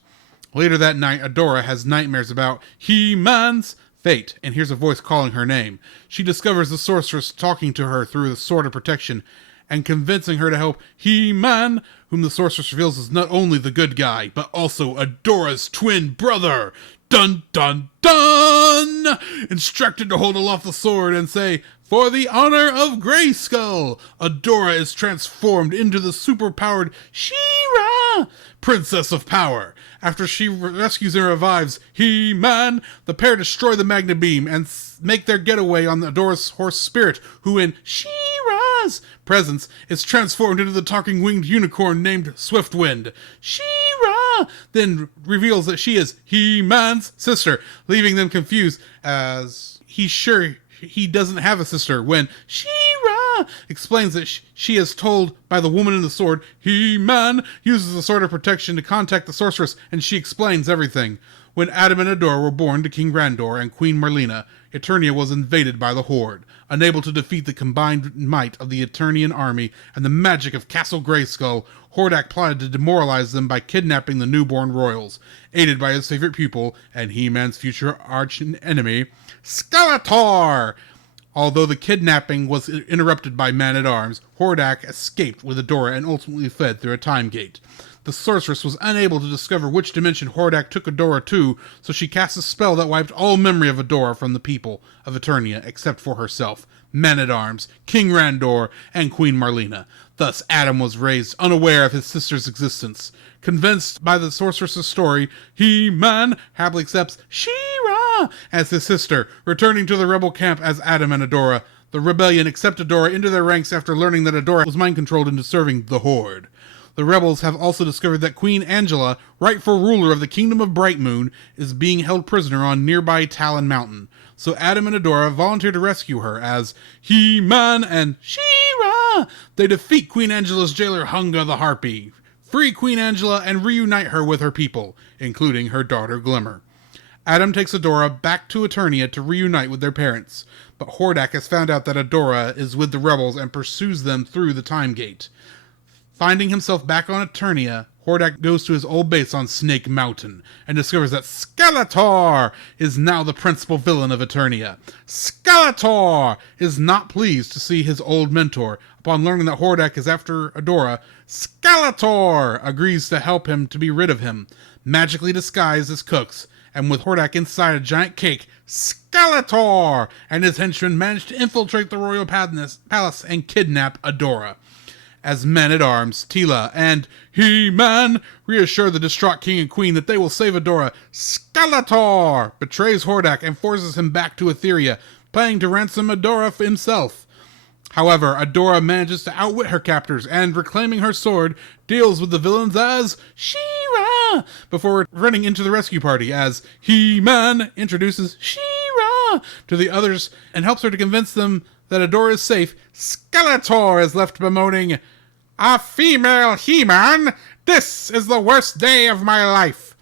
Later that night, Adora has nightmares about He-Man's fate, and hears a voice calling her name. She discovers the sorceress talking to her through the Sword of Protection and convincing her to help He-Man, whom the sorceress reveals is not only the good guy, but also Adora's twin brother. Dun dun dun! Instructed to hold aloft the sword and say, "For the honor of Grayskull!" Adora is transformed into the super-powered She-Ra, Princess of Power. After she rescues and revives He-Man, the pair destroy the Magna Beam and make their getaway on Adora's horse Spirit, who in She-Ra's presence is transformed into the talking winged unicorn named Swiftwind. She-Ra then reveals that she is He-Man's sister, leaving them confused as he's sure he doesn't have a sister when She-Ra explains that she is told by the woman in the sword He-Man uses the Sword of Protection to contact the sorceress, and she explains everything. When Adam and Adora were born to King Randor and Queen Marlena, Eternia was invaded by the Horde. Unable to defeat the combined might of the Eternian army and the magic of Castle Grayskull, Hordak plotted to demoralize them by kidnapping the newborn royals, aided by his favorite pupil and He-Man's future arch-enemy, Skeletor! Although the kidnapping was interrupted by Man-at-Arms, Hordak escaped with Adora and ultimately fled through a time gate. The sorceress was unable to discover which dimension Hordak took Adora to, so she cast a spell that wiped all memory of Adora from the people of Eternia except for herself, Man-at-Arms, King Randor, and Queen Marlena. Thus, Adam was raised unaware of his sister's existence. Convinced by the sorceress's story, He-Man happily accepts She-Ra as his sister, returning to the rebel camp as Adam and Adora. The rebellion accept Adora into their ranks after learning that Adora was mind-controlled into serving the Horde. The rebels have also discovered that Queen Angela, rightful ruler of the Kingdom of Bright Moon, is being held prisoner on nearby Talon Mountain. So Adam and Adora volunteer to rescue her as He-Man and She-Ra. They defeat Queen Angela's jailer Hunga the Harpy, free Queen Angela, and reunite her with her people, including her daughter Glimmer. Adam takes Adora back to Eternia to reunite with their parents, but Hordak has found out that Adora is with the rebels and pursues them through the Time Gate. Finding himself back on Eternia, Hordak goes to his old base on Snake Mountain and discovers that Skeletor is now the principal villain of Eternia. Skeletor is not pleased to see his old mentor. Upon learning that Hordak is after Adora, Skeletor agrees to help him to be rid of him, magically disguised as cooks, and with Hordak inside a giant cake, Skeletor and his henchmen manage to infiltrate the royal palace and kidnap Adora. As men-at-arms, Teela and He-Man reassure the distraught king and queen that they will save Adora, Skeletor betrays Hordak and forces him back to Etheria, planning to ransom Adora for himself. However, Adora manages to outwit her captors and, reclaiming her sword, deals with the villains as She-Ra before running into the rescue party as He-Man introduces She-Ra to the others and helps her to convince them that Adora is safe. Skeletor is left bemoaning, "A female He-Man? This is the worst day of my life."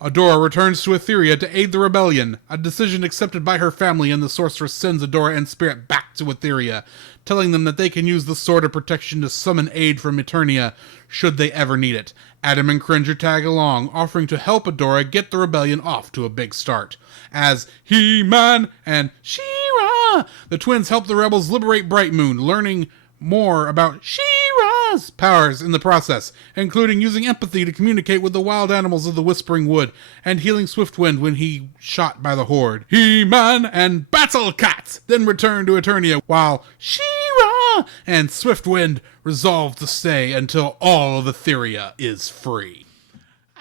Adora returns to Etheria to aid the rebellion, a decision accepted by her family, and the sorceress sends Adora and Spirit back to Etheria, telling them that they can use the Sword of Protection to summon aid from Eternia should they ever need it. Adam and Cringer tag along, offering to help Adora get the rebellion off to a big start. As He-Man and She-Ra, the twins help the rebels liberate Bright Moon, learning more about She-Ra's powers in the process, including using empathy to communicate with the wild animals of the Whispering Wood, and healing Swiftwind when he shot by the Horde. He-Man and Battle Cat then return to Eternia, while She-Ra and Swiftwind resolve to stay until all of Etheria is free.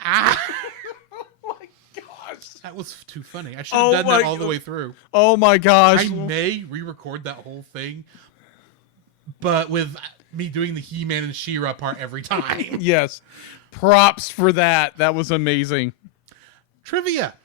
Oh my gosh. That was too funny. I should have done that all the way through. Oh my gosh. I may re-record that whole thing, but with me doing the He-Man and She-Ra part every time. Yes. Props for that. That was amazing. Trivia.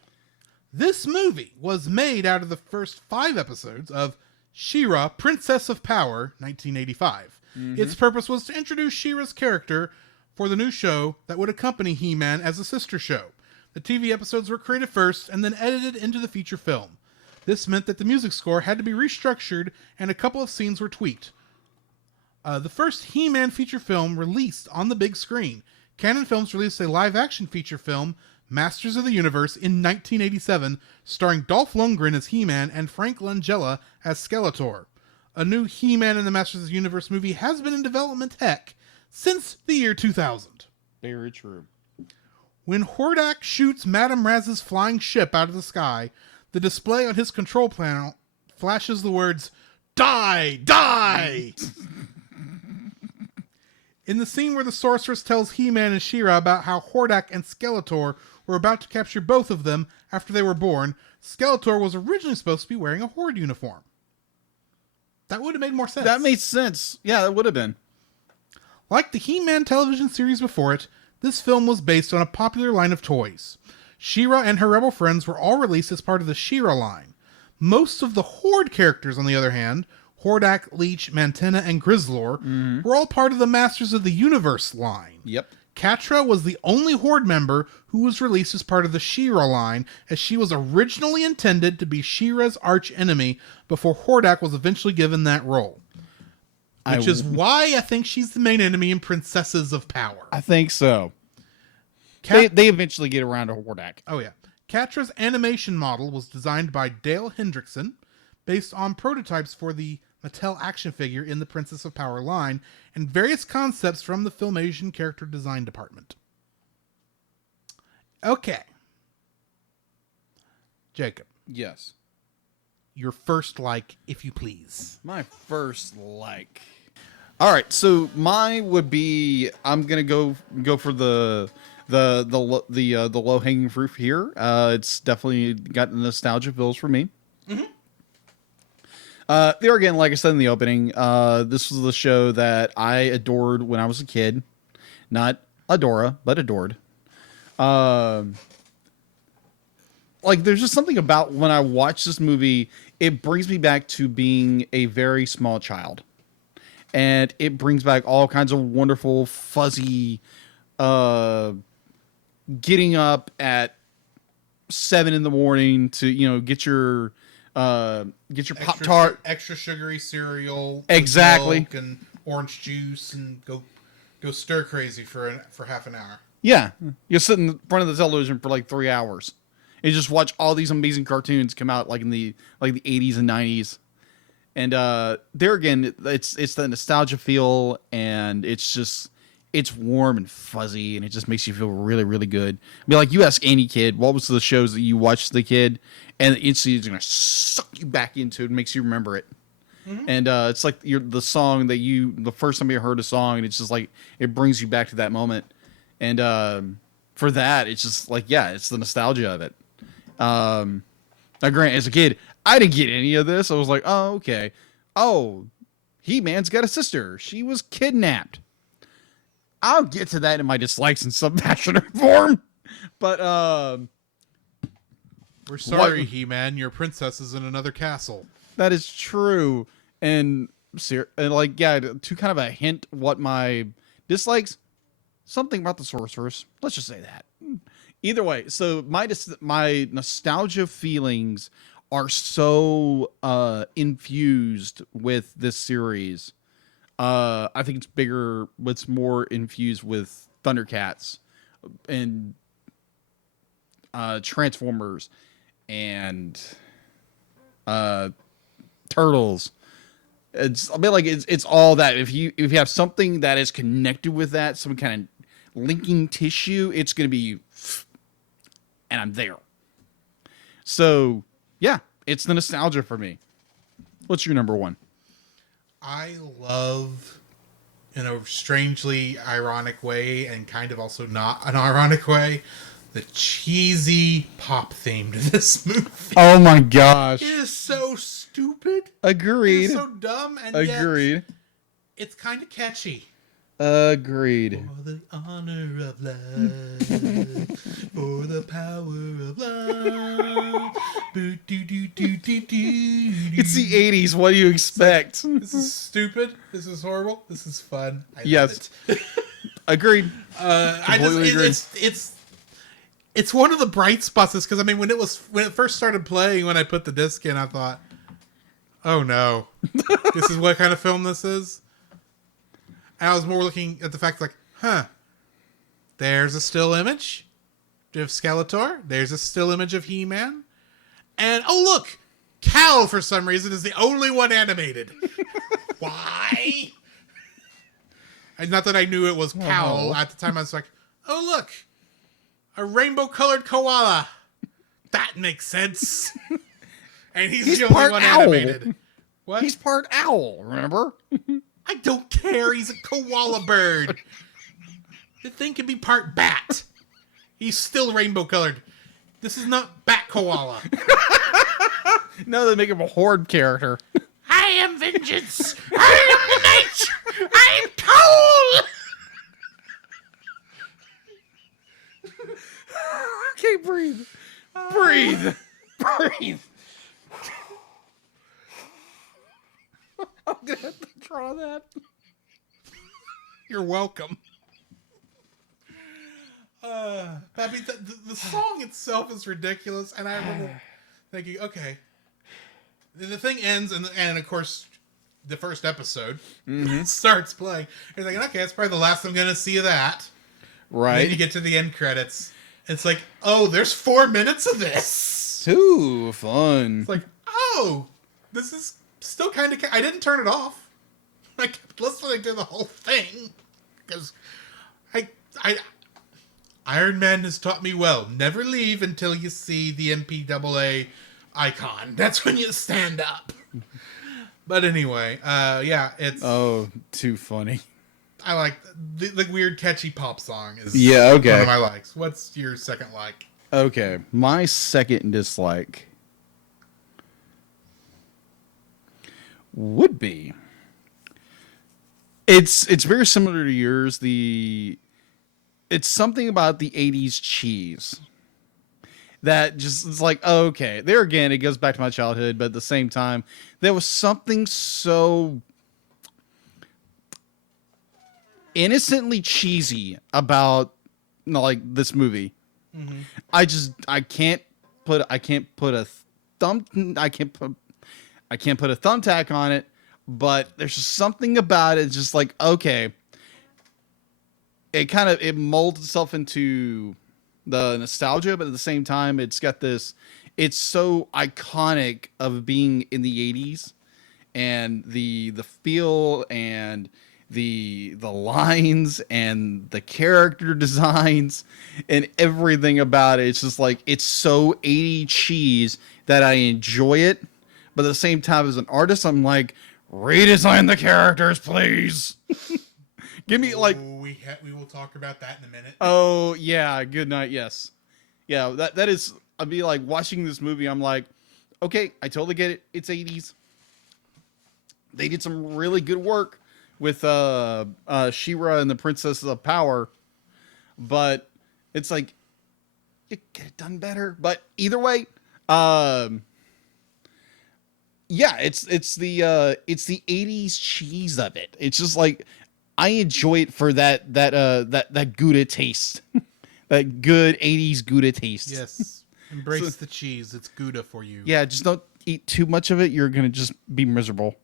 This movie was made out of the first 5 episodes of She-Ra, Princess of Power, 1985. Its purpose was to introduce She-Ra's character for the new show that would accompany He-Man as a sister show. The TV episodes were created first and then edited into the feature film. This meant that the music score had to be restructured and a couple of scenes were tweaked. The first He-Man feature film released on the big screen. Canon Films released a live-action feature film, Masters of the Universe, in 1987, starring Dolph Lundgren as He-Man and Frank Langella as Skeletor. A new He-Man and the Masters of the Universe movie has been in development, since the year 2000. Very true. When Hordak shoots Madame Raz's flying ship out of the sky, the display on his control panel flashes the words, "Die! Die!" In the scene where the sorceress tells He-Man and She-Ra about how Hordak and Skeletor were about to capture both of them after they were born, Skeletor was originally supposed to be wearing a Horde uniform. That would have made more sense. That made sense. Yeah, that would have been. Like the He-Man television series before it, this film was based on a popular line of toys. She-Ra and her rebel friends were all released as part of the She-Ra line. Most of the Horde characters, on the other hand, Hordak, Leech, Mantenna, and Grizzlor, were all part of the Masters of the Universe line. Yep. Catra was the only Horde member who was released as part of the She-Ra line, as she was originally intended to be She-Ra's arch-enemy before Hordak was eventually given that role. Which is why I think she's the main enemy in Princesses of Power. I think so. They eventually get around to Hordak. Oh, yeah. Catra's animation model was designed by Dale Hendrickson, based on prototypes for the Mattel action figure in the Princess of Power line, and various concepts from the Filmation character design department. Okay. Jacob. Yes. Your first like, if you please. My first like. All right, so mine would be I'm gonna go for the low hanging fruit here. It's definitely got nostalgia feels for me. There again, like I said in the opening, this was the show that I adored when I was a kid. Not Adora, but adored. Like there's just something about when I watch this movie, it brings me back to being a very small child. And it brings back all kinds of wonderful, fuzzy, getting up at 7 a.m. to get your Pop-Tart, extra sugary cereal, exactly, with milk and orange juice, and go stir crazy for half an hour. Yeah, you sit in front of the television for like 3 hours and just watch all these amazing cartoons come out like in the 80s and 90s. And there again, it's the nostalgia feel, and it's warm and fuzzy, and it just makes you feel really, really good. I mean, like you ask any kid, what was the shows that you watched as a kid, and instantly it's gonna suck you back into it and makes you remember it. Mm-hmm. And it's like the song that the first time you heard a song, and it's just like it brings you back to that moment. And for that, it's just like, yeah, it's the nostalgia of it. Now, granted, as a kid, I didn't get any of this. I was like, oh, okay. Oh, He-Man's got a sister. She was kidnapped. I'll get to that in my dislikes in some fashion or form. But, we're sorry, He-Man. Your princess is in another castle. That is true. And like, yeah, to kind of a hint what my dislikes, something about the sorceress. Let's just say that. Either way, so my nostalgia feelings are so infused with this series. I think it's bigger. What's more infused with Thundercats and Transformers and Turtles. It's it's all that. If you have something that is connected with that, some kind of linking tissue, it's gonna be. And I'm there. So, yeah, it's the nostalgia for me. What's your number one? I love, in a strangely ironic way, and kind of also not an ironic way, the cheesy pop theme to this movie. Oh my gosh. It is so stupid. Agreed. It's so dumb, and agreed. Yet it's kind of catchy. Agreed. For the honor of love, for the power of love. It's the 80s. What do you expect? This is stupid. This is horrible. This is fun. Yes. Agreed. It's one of the bright spots, because I mean, when it first started playing, when I put the disc in, I thought, oh no, this is what kind of film this is. And I was more looking at the fact like, there's a still image of Skeletor. There's a still image of He-Man. And, oh, look, Cal, for some reason, is the only one animated. Why? And not that I knew it was Cal. At the time, I was like, oh, look, a rainbow-colored koala. That makes sense. And he's the only one animated. What? He's part owl, remember? I don't care. He's a koala bird. The thing can be part bat. He's still rainbow colored. This is not bat koala. No, they make him a horde character. I am vengeance. I am night. I am cold. Okay, breathe. Breathe. Breathe. I'm gonna have to draw that. You're welcome. I mean, the song itself is ridiculous, and I remember thinking, okay, the thing ends, and of course, the first episode starts playing. You're thinking, okay, that's probably the last I'm gonna see of that. Right. And then you get to the end credits. It's like, oh, there's 4 minutes of this. Too fun. It's like, oh, this is still kind of... I didn't turn it off. I kept listening to the whole thing. Because Iron Man has taught me well. Never leave until you see the MPAA icon. That's when you stand up. But anyway, yeah, it's. Oh, too funny. I like the weird catchy pop song is Yeah, okay. one of my likes. What's your second like? Okay, my second dislike would be it's very similar to yours. It's something about the 80s cheese that just is like, oh, okay. There again, it goes back to my childhood, but at the same time, there was something so innocently cheesy about like this movie. Mm-hmm. I can't put a thumbtack on it, but there's just something about it. Just like, okay, it molds itself into the nostalgia, but at the same time, it's so iconic of being in the 80s and the feel and the lines and the character designs and everything about it. It's just like, it's so 80 cheese that I enjoy it. But at the same time, as an artist, I'm like, redesign the characters, please. Give me like, we will talk about that in a minute. oh yeah, good night. Yes. Yeah. That is, I'd be like watching this movie. I'm like, okay, I totally get it. It's 80s. They did some really good work with She-Ra and the Princess of Power, but it's like you could have done better. But either way, yeah, it's the 80s cheese of it. It's just like I enjoy it for that Gouda taste, that good 80s Gouda taste. Yes, embrace the cheese. It's Gouda for you. Yeah, just don't eat too much of it. You're gonna just be miserable.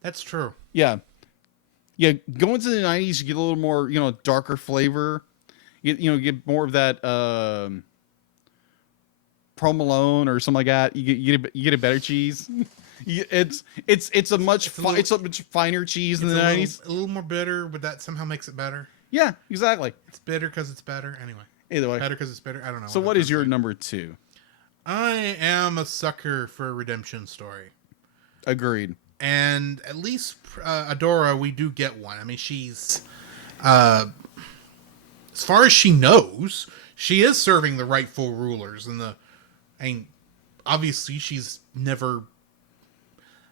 That's true. Yeah. Yeah, go into the 90s, you get a little more, darker flavor. You get more of that provolone or something like that. You get a better cheese. It's a much finer cheese in the 90s. A little more bitter, but that somehow makes it better. Yeah, exactly. It's bitter because it's better. Anyway. Either way. Better because it's bitter. I don't know. So what is your number 2? I am a sucker for a redemption story. Agreed. And at least Adora, we do get one. I mean, she's, as far as she knows, she is serving the rightful rulers. Obviously, she's never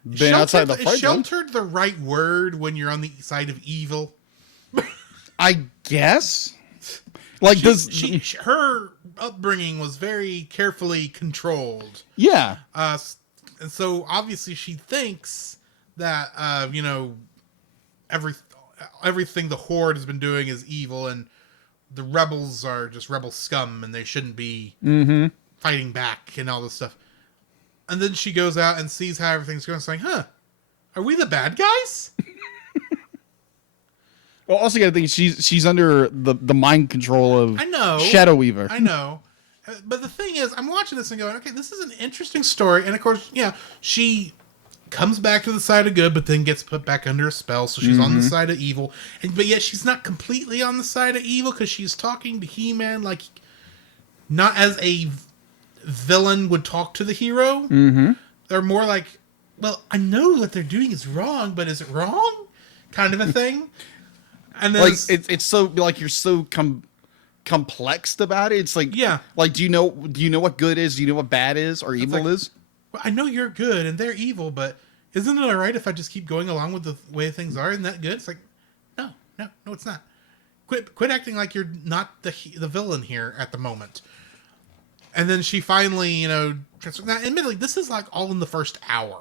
been outside the fight. Is sheltered the right word when you're on the side of evil? I guess. Like her upbringing was very carefully controlled. Yeah. And so obviously she thinks that everything the Horde has been doing is evil, and the rebels are just rebel scum, and they shouldn't be fighting back and all this stuff. And then she goes out and sees how everything's going, saying, "Huh, are we the bad guys?" Well, also you gotta think she's under the mind control of Shadow Weaver. I know. But the thing is, I'm watching this and going, okay, this is an interesting story. And of course, she comes back to the side of good, but then gets put back under a spell. So she's on the side of evil. But yet she's not completely on the side of evil because she's talking to He-Man like not as a villain would talk to the hero. Mm-hmm. They're more like, well, I know what they're doing is wrong, but is it wrong? Kind of a thing. And then it's so like you're so complexed about it. It's like, yeah, like do you know what good is? Do you know what bad is or evil is? Well, I know you're good and they're evil, but isn't it all right if I just keep going along with the way things are? Isn't that good? It's like, no, it's not. Quit acting like you're not the villain here at the moment. And then she finally, now, admittedly, this is like all in the first hour,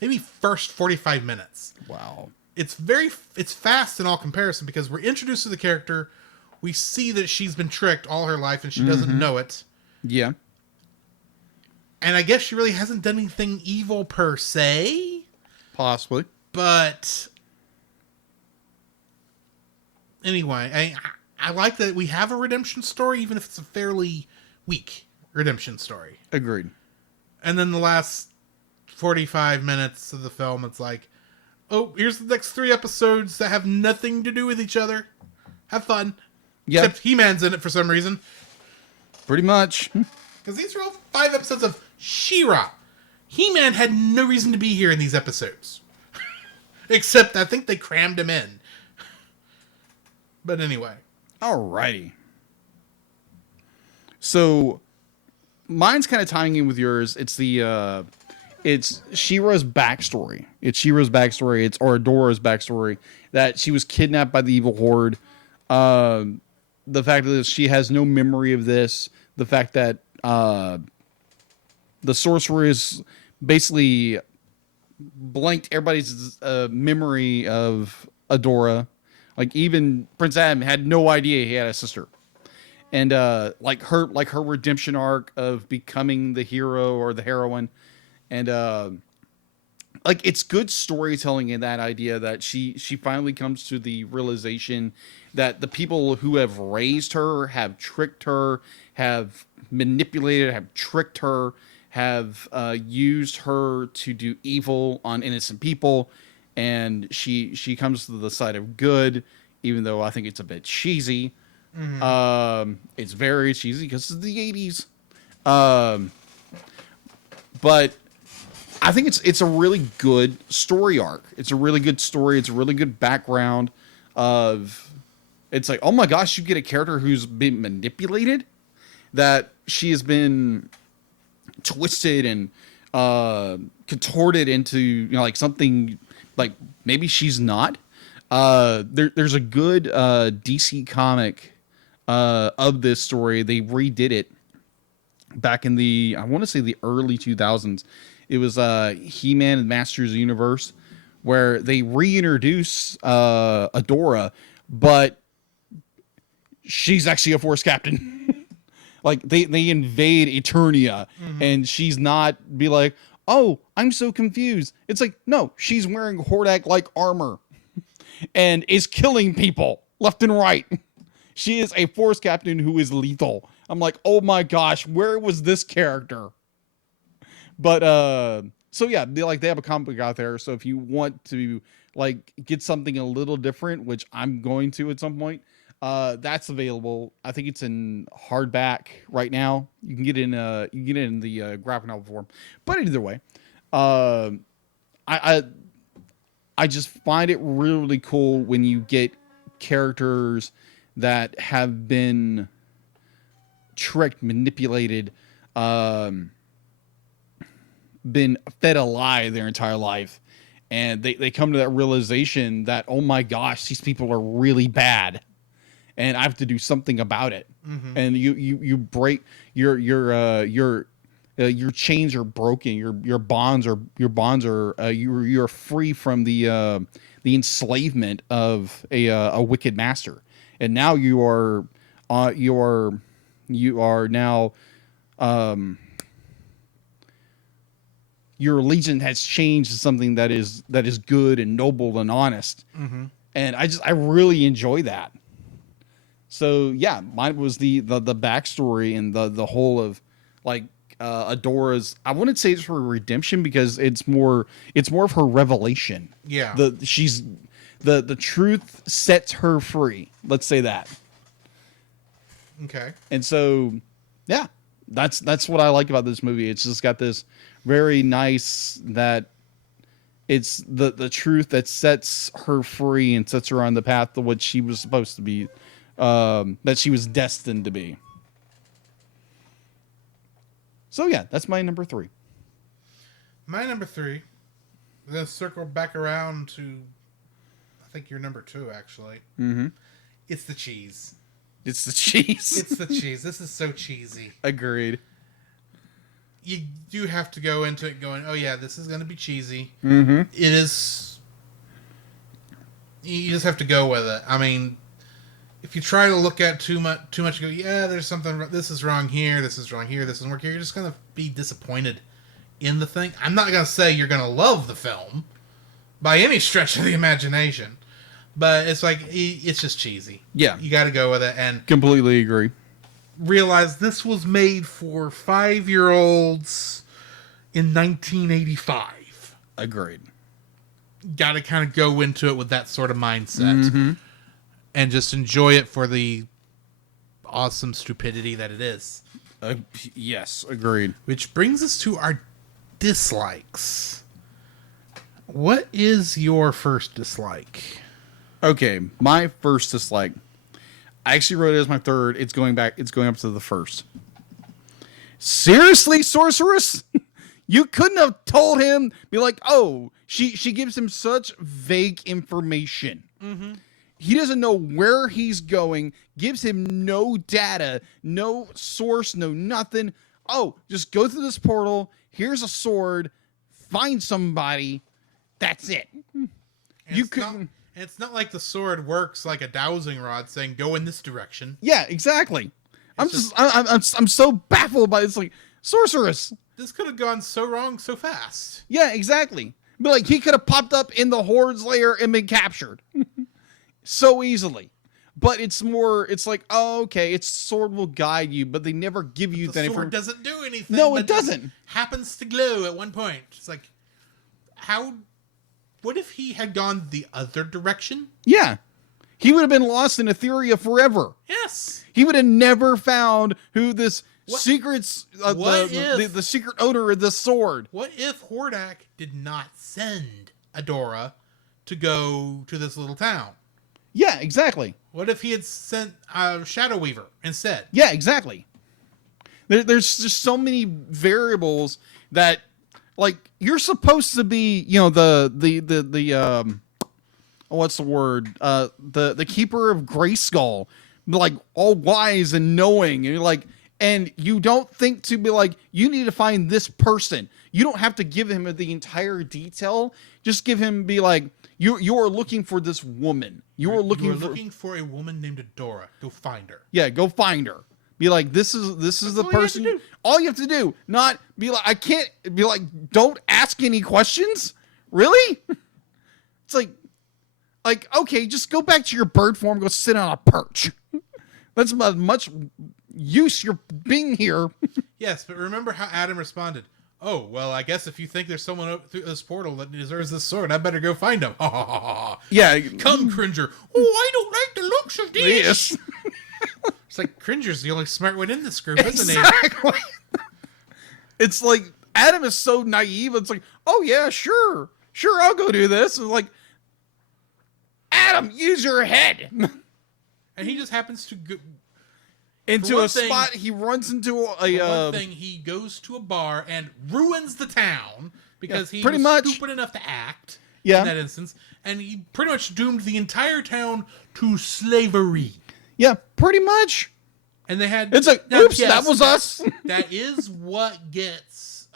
maybe first 45 minutes. Wow. It's fast in all comparison because we're introduced to the character. We see that she's been tricked all her life and she doesn't know it. Yeah. And I guess she really hasn't done anything evil per se. Possibly. But anyway, I like that we have a redemption story, even if it's a fairly weak redemption story. Agreed. And then the last 45 minutes of the film, it's like, oh, here's the next 3 episodes that have nothing to do with each other. Have fun. Yeah. Except He-Man's in it for some reason. Pretty much. Because these are all 5 episodes of She-Ra. He-Man had no reason to be here in these episodes. Except I think they crammed him in. But anyway. Alrighty. So, mine's kind of tying in with yours. It's it's She-Ra's backstory. It's or Adora's backstory, that she was kidnapped by the evil horde. The fact that she has no memory of this. The fact that the sorceress basically blanked everybody's memory of Adora. Like, even Prince Adam had no idea he had a sister. And like her redemption arc of becoming the hero or the heroine. And like, it's good storytelling in that idea that she finally comes to the realization that the people who have raised her have tricked her, have manipulated, have tricked her, have used her to do evil on innocent people, and she comes to the side of good, even though I think it's a bit cheesy. Mm-hmm. It's very cheesy because it's the 80s. But I think it's a really good story arc. It's a really good story. It's a really good background of... It's like, oh my gosh, you get a character who's been manipulated, that she has been twisted and contorted into, like something like maybe she's not. There's a good DC comic of this story. They redid it back in I want to say the early 2000s. It was He-Man and Masters of the Universe, where they reintroduce Adora, but she's actually a Force captain. Like, they invade Eternia, and she's not be like, oh, I'm so confused. It's like, no, she's wearing Hordak-like armor and is killing people left and right. She is a Force captain who is lethal. I'm like, oh my gosh, where was this character? But so yeah, they have a comic book out there. So if you want to like get something a little different, which I'm going to at some point, that's available. I think it's in hardback right now. You can get it in the graphic novel form. But either way, I just find it really cool when you get characters that have been tricked, manipulated, been fed a lie their entire life, and they come to that realization that, oh my gosh, these people are really bad, and I have to do something about it. Mm-hmm. And you break your chains are broken, your bonds are you're free from the enslavement of a wicked master, and now you are now your allegiance has changed to something that is good and noble and honest. Mm-hmm. And I really enjoy that. So yeah, mine was the backstory and the whole of like Adora's. I wouldn't say it's her redemption because it's more of her revelation. Yeah. The truth sets her free. Let's say that. Okay. And so yeah, that's what I like about this movie. It's just got this very nice, that it's the truth that sets her free and sets her on the path to what she was supposed to be, that she was destined to be. So yeah, that's my number 3. My number 3, we're going to circle back around to, I think your number 2, actually. Mm-hmm. It's the cheese. It's the cheese. It's the cheese. This is so cheesy. Agreed. You do have to go into it going, oh yeah, this is going to be cheesy. Mm-hmm. It is. You just have to go with it. I mean, if you try to look at too much, go, yeah, there's something. This is wrong here. This is wrong here. This doesn't work here. You're just going to be disappointed in the thing. I'm not going to say you're going to love the film by any stretch of the imagination, but it's like it's just cheesy. Yeah, you got to go with it, and completely agree. Realize this was made for 5-year-olds in 1985. Agreed. Got to kind of go into it with that sort of mindset, and just enjoy it for the awesome stupidity that it is. Yes, agreed. Which brings us to our dislikes. What is your first dislike? Okay, my first dislike. I actually wrote it as my third. It's going up to the first. Seriously, sorceress? You couldn't have told him, be like, oh, she gives him such vague information. Mm-hmm. He doesn't know where he's going, gives him no data, no source, no nothing. Oh, just go through this portal. Here's a sword. Find somebody. That's it. It's not like the sword works like a dowsing rod saying, go in this direction. Yeah, exactly. I'm so baffled by this. Like, sorceress. This could have gone so wrong so fast. Yeah, exactly. But like, he could have popped up in the Horde's lair and been captured so easily. But it's like, oh, okay, its sword will guide you, but they never give you that sword doesn't do anything. No, it doesn't. Happens to glow at one point. It's like, what if he had gone the other direction? Yeah. He would have been lost in Etheria forever. Yes. He would have never found who this the secret owner of the sword. What if Hordak did not send Adora to go to this little town? Yeah, exactly. What if he had sent Shadow Weaver instead? Yeah, exactly. There's just so many variables that, like, you're supposed to be, what's the word? The keeper of Grayskull, like, all wise and knowing, and you're like, and you don't think to be like, you need to find this person. You don't have to give him the entire detail. Just give him, be like, you are looking for this woman. You are looking for a woman named Adora. Go find her. Yeah, go find her. Be like, this is the person. All you have to do. Not be like, I can't be like, don't ask any questions. Really? It's like, okay, just go back to your bird form. Go sit on a perch. That's much use you're being here. Yes, but remember how Adam responded. Oh, well, I guess if you think there's someone up through this portal that deserves this sword, I better go find him. Ha ha ha ha. Yeah. Come, Cringer. Oh, I don't like the looks of this. It's like Cringer's the only smart one in this group, isn't he? Exactly. It's like Adam is so naive. It's like, oh yeah, sure, I'll go do this. It's like, Adam, use your head. And he just happens to go into a spot. He runs into one thing, he goes to a bar and ruins the town because he was stupid enough to act in that instance, and he pretty much doomed the entire town to slavery. Yeah, pretty much. And they had... It's like, oops, yes, that was us. That is what gets...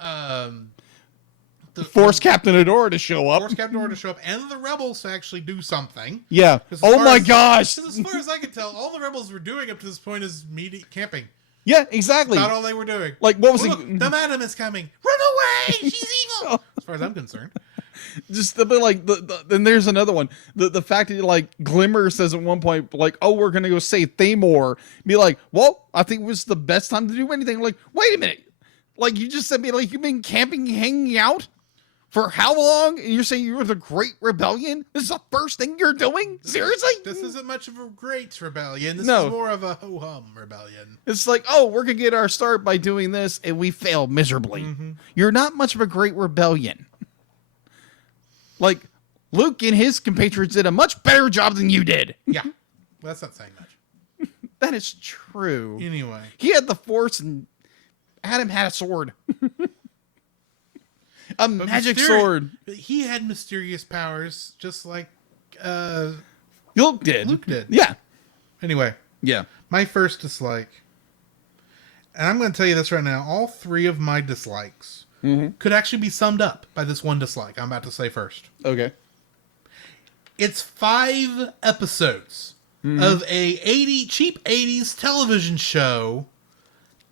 Force Captain Adora to show up. And the rebels to actually do something. Yeah. Oh my gosh. As far as I can tell, all the rebels were doing up to this point is camping. Yeah, exactly. That's not all they were doing. Like, what was the madam is coming. Run away! She's evil! As far as I'm concerned. Just a bit like then there's another one. The fact that like Glimmer says at one point, like, oh, we're gonna go save Thamor. Be like, well, I think it was the best time to do anything. Like, wait a minute. Like, you just said, like, you've been camping, hanging out for how long? And you're saying you were the Great Rebellion? This is the first thing you're doing? Seriously? This isn't much of a great rebellion. This is more of a ho-hum rebellion. It's like, oh, we're going to get our start by doing this, and we fail miserably. Mm-hmm. You're not much of a great rebellion. Like, Luke and his compatriots did a much better job than you did. Yeah. Well, that's not saying much. That is true. Anyway. He had the Force, and Adam had a sword. A magic sword. He had mysterious powers, just like Luke did. Yeah. Anyway. Yeah. My first dislike. And I'm going to tell you this right now. All three of my dislikes could actually be summed up by this one dislike I'm about to say first. Okay. It's 5 episodes of a cheap 80s television show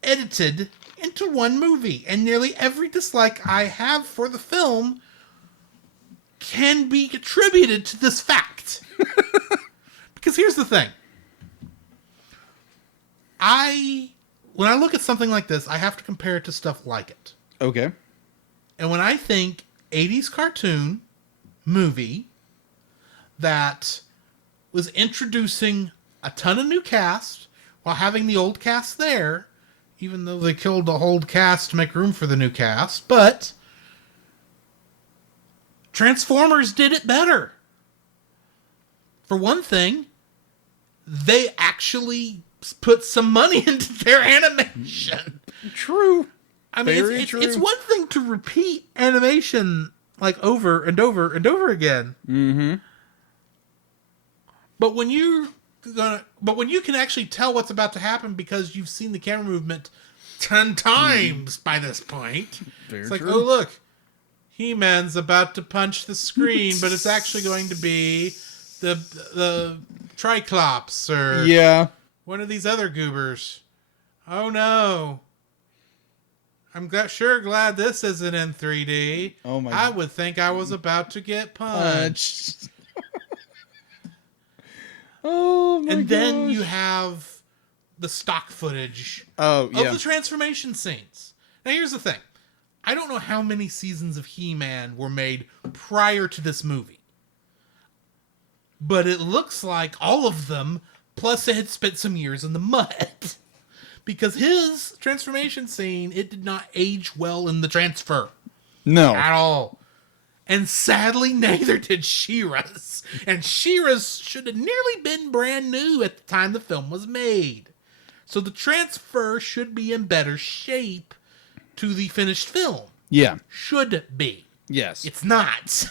edited into one movie, and nearly every dislike I have for the film can be attributed to this fact. Because here's the thing. When I look at something like this, I have to compare it to stuff like it. Okay. And when I think 80s cartoon movie that was introducing a ton of new cast while having the old cast there, even though they killed the whole cast to make room for the new cast, but Transformers did it better. For one thing, they actually put some money into their animation. True. I mean, it's one thing to repeat animation like over and over and over again. Mm-hmm. But when you can actually tell what's about to happen because you've seen the camera movement 10 times by this point. It's like, true. oh look, He-Man's about to punch the screen, but it's actually going to be the Triclops or one of these other goobers. Oh no. I'm sure glad this isn't in 3D. Oh my! I would think I was about to get punched. Oh my! And then you have the stock footage of the transformation scenes. Now here's the thing. I don't know how many seasons of He-Man were made prior to this movie. But it looks like all of them, plus it had spent some years in the mud. Because his transformation scene, it did not age well in the transfer. No. At all. And sadly, neither did She-Ra's. And She-Ra's should have nearly been brand new at the time the film was made. So the transfer should be in better shape to the finished film. Yeah. Should be. Yes. It's not.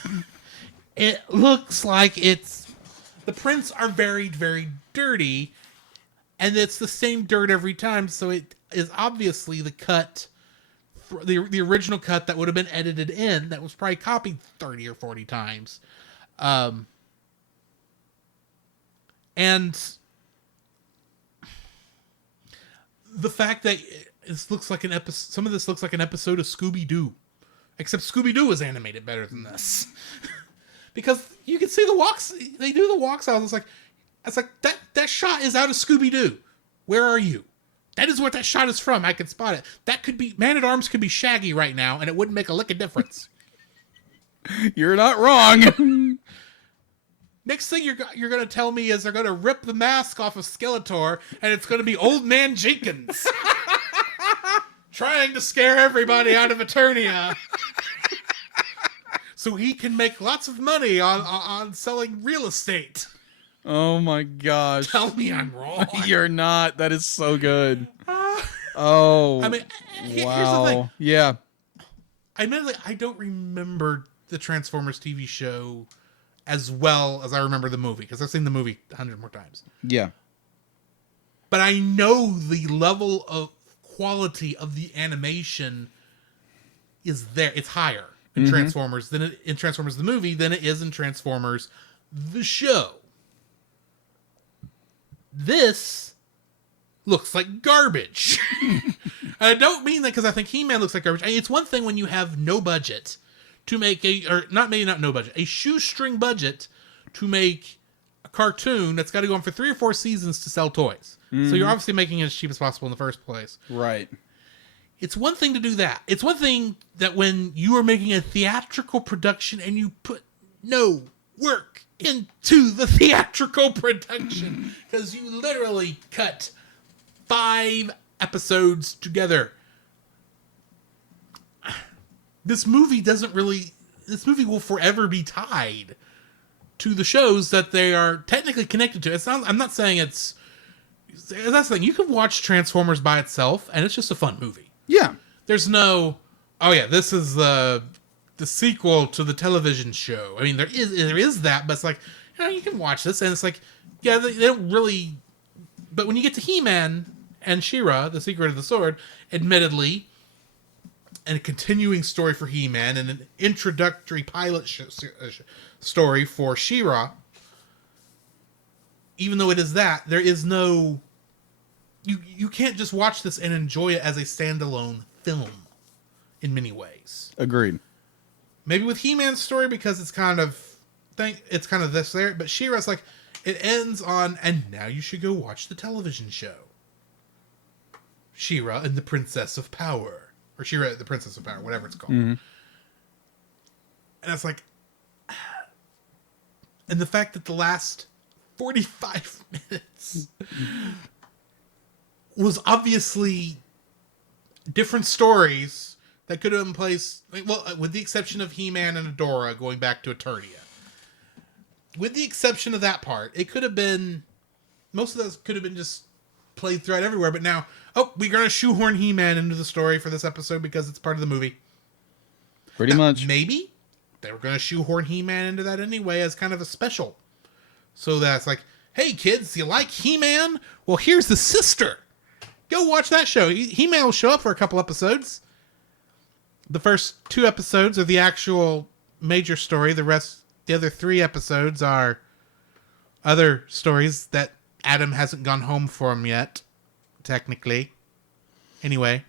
It looks like the prints are very, very dirty. And it's the same dirt every time, so it is obviously the cut, the original cut that would have been edited in, that was probably copied 30 or 40 times. And the fact that this looks like some of this looks like an episode of Scooby-Doo. Except Scooby-Doo was animated better than this. Because you can see the walks, they do the walks out, it's like, that shot is out of Scooby-Doo. Where are you? That is what that shot is from. I can spot it. That could be, Man-at-Arms could be Shaggy right now, and it wouldn't make a lick of difference. You're not wrong. Next thing you're going to tell me is they're going to rip the mask off of Skeletor, and it's going to be Old Man Jenkins. Trying to scare everybody out of Eternia. So he can make lots of money on selling real estate. Oh my gosh. Tell me I'm wrong. You're not. That is so good. Oh. I mean, here's wow. the thing. Yeah. Admittedly, I don't remember the Transformers TV show as well as I remember the movie, because I've seen the movie 100 more times. Yeah. But I know the level of quality of the animation is there. It's higher in Transformers in Transformers the movie than it is in Transformers the show. This looks like garbage. I don't mean that because I think He-Man looks like garbage. It's one thing when you have no budget to make a shoestring budget to make a cartoon that's got to go on for 3 or 4 seasons to sell toys. So you're obviously making it as cheap as possible in the first place. Right. It's one thing to do that. It's one thing that when you are making a theatrical production and you put no work into the theatrical production, because you literally cut 5 episodes together. This movie will forever be tied to the shows that they are technically connected to. I'm not saying that's the thing. You can watch Transformers by itself and it's just a fun movie. Yeah. There's no, oh yeah, this is the sequel to the television show. I mean, there is that, but it's like, you can watch this, and it's like, yeah, they don't really. But when you get to He-Man and She-Ra, The Secret of the Sword, admittedly, and a continuing story for He-Man and an introductory pilot story for She-Ra, even though it is that, there is no. You can't just watch this and enjoy it as a standalone film in many ways. Agreed. Maybe with He-Man's story, because it's kind of this there, but She-Ra's like, it ends on, and now you should go watch the television show. She-Ra and the Princess of Power. Or She-Ra the Princess of Power, whatever it's called. Mm-hmm. And it's like, and the fact that the last 45 minutes was obviously different stories that could have been placed, well, with the exception of He-Man and Adora going back to Eternia. With the exception of that part, it could have been, most of those could have been just played throughout everywhere, but now, we're going to shoehorn He-Man into the story for this episode because it's part of the movie. Pretty much. Maybe they were going to shoehorn He-Man into that anyway as kind of a special. So that's like, hey kids, you like He-Man? Well, here's the sister. Go watch that show. He-Man will show up for a couple episodes. The first 2 episodes are the actual major story. The other 3 episodes are other stories that Adam hasn't gone home for him yet, technically. Anyway,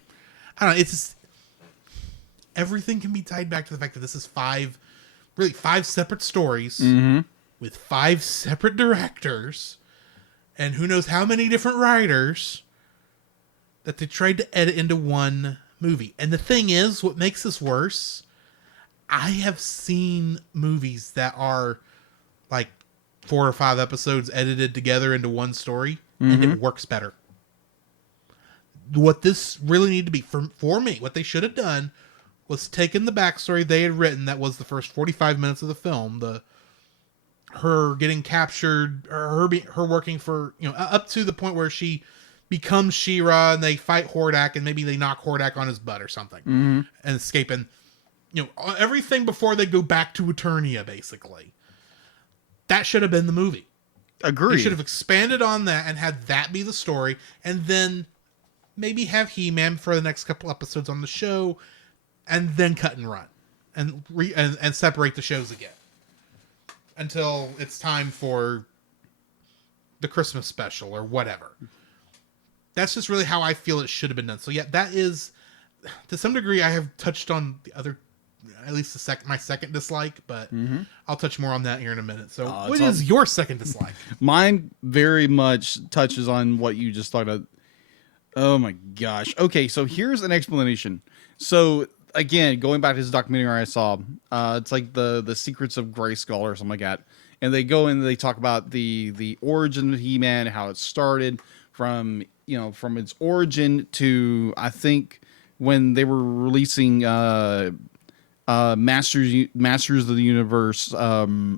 I don't know. It's just, everything can be tied back to the fact that this is 5 separate stories with 5 separate directors and who knows how many different writers that they tried to edit into one movie. And the thing is, what makes this worse, I have seen movies that are like 4 or 5 episodes edited together into one story, and it works better. What this really needed to be, for me, what they should have done was taken the backstory they had written that was the first 45 minutes of the film, her getting captured, or her working for, up to the point where she becomes She-Ra and they fight Hordak and maybe they knock Hordak on his butt or something and escaping, everything before they go back to Eternia, basically. That should have been the movie. Agreed. They should have expanded on that and had that be the story, and then maybe have He-Man for the next couple episodes on the show, and then cut and run, and separate the shows again until it's time for the Christmas special or whatever. That's just really how I feel it should have been done. So yeah, that is, to some degree, I have touched on the other, at least my second dislike, but I'll touch more on that here in a minute. So what is your second dislike? Mine very much touches on what you just talked about. Oh my gosh. Okay, so here's an explanation. So again, going back to this documentary I saw, it's like the Secrets of Grayskull or something like that. And they go and they talk about the origin of He-Man, how it started from its origin to, I think, when they were releasing Masters of the Universe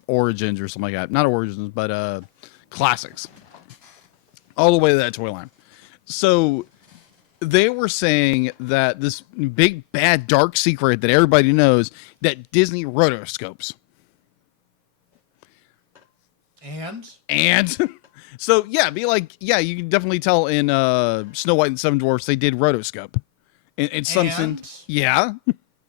Origins or something like that. Not Origins, but Classics. All the way to that toy line. So they were saying that this big, bad, dark secret that everybody knows, that Disney rotoscopes. And so, yeah, you can definitely tell in Snow White and Seven Dwarfs they did rotoscope. In some sense, yeah.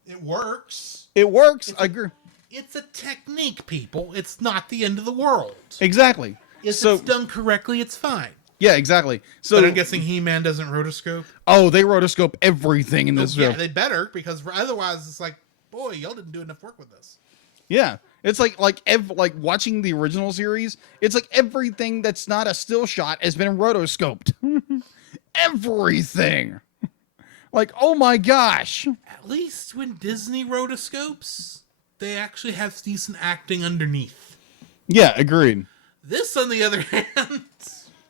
It works. It works. I agree. It's a technique, people. It's not the end of the world. Exactly. If it's done correctly, it's fine. Yeah, exactly. So but I'm guessing He-Man doesn't rotoscope? Oh, they rotoscope everything in this film. Yeah, they better, because otherwise it's like, boy, y'all didn't do enough work with this. Yeah. It's like watching the original series, it's like everything that's not a still shot has been rotoscoped. Everything. Like, oh my gosh. At least when Disney rotoscopes, they actually have decent acting underneath. Yeah, agreed. This, on the other hand...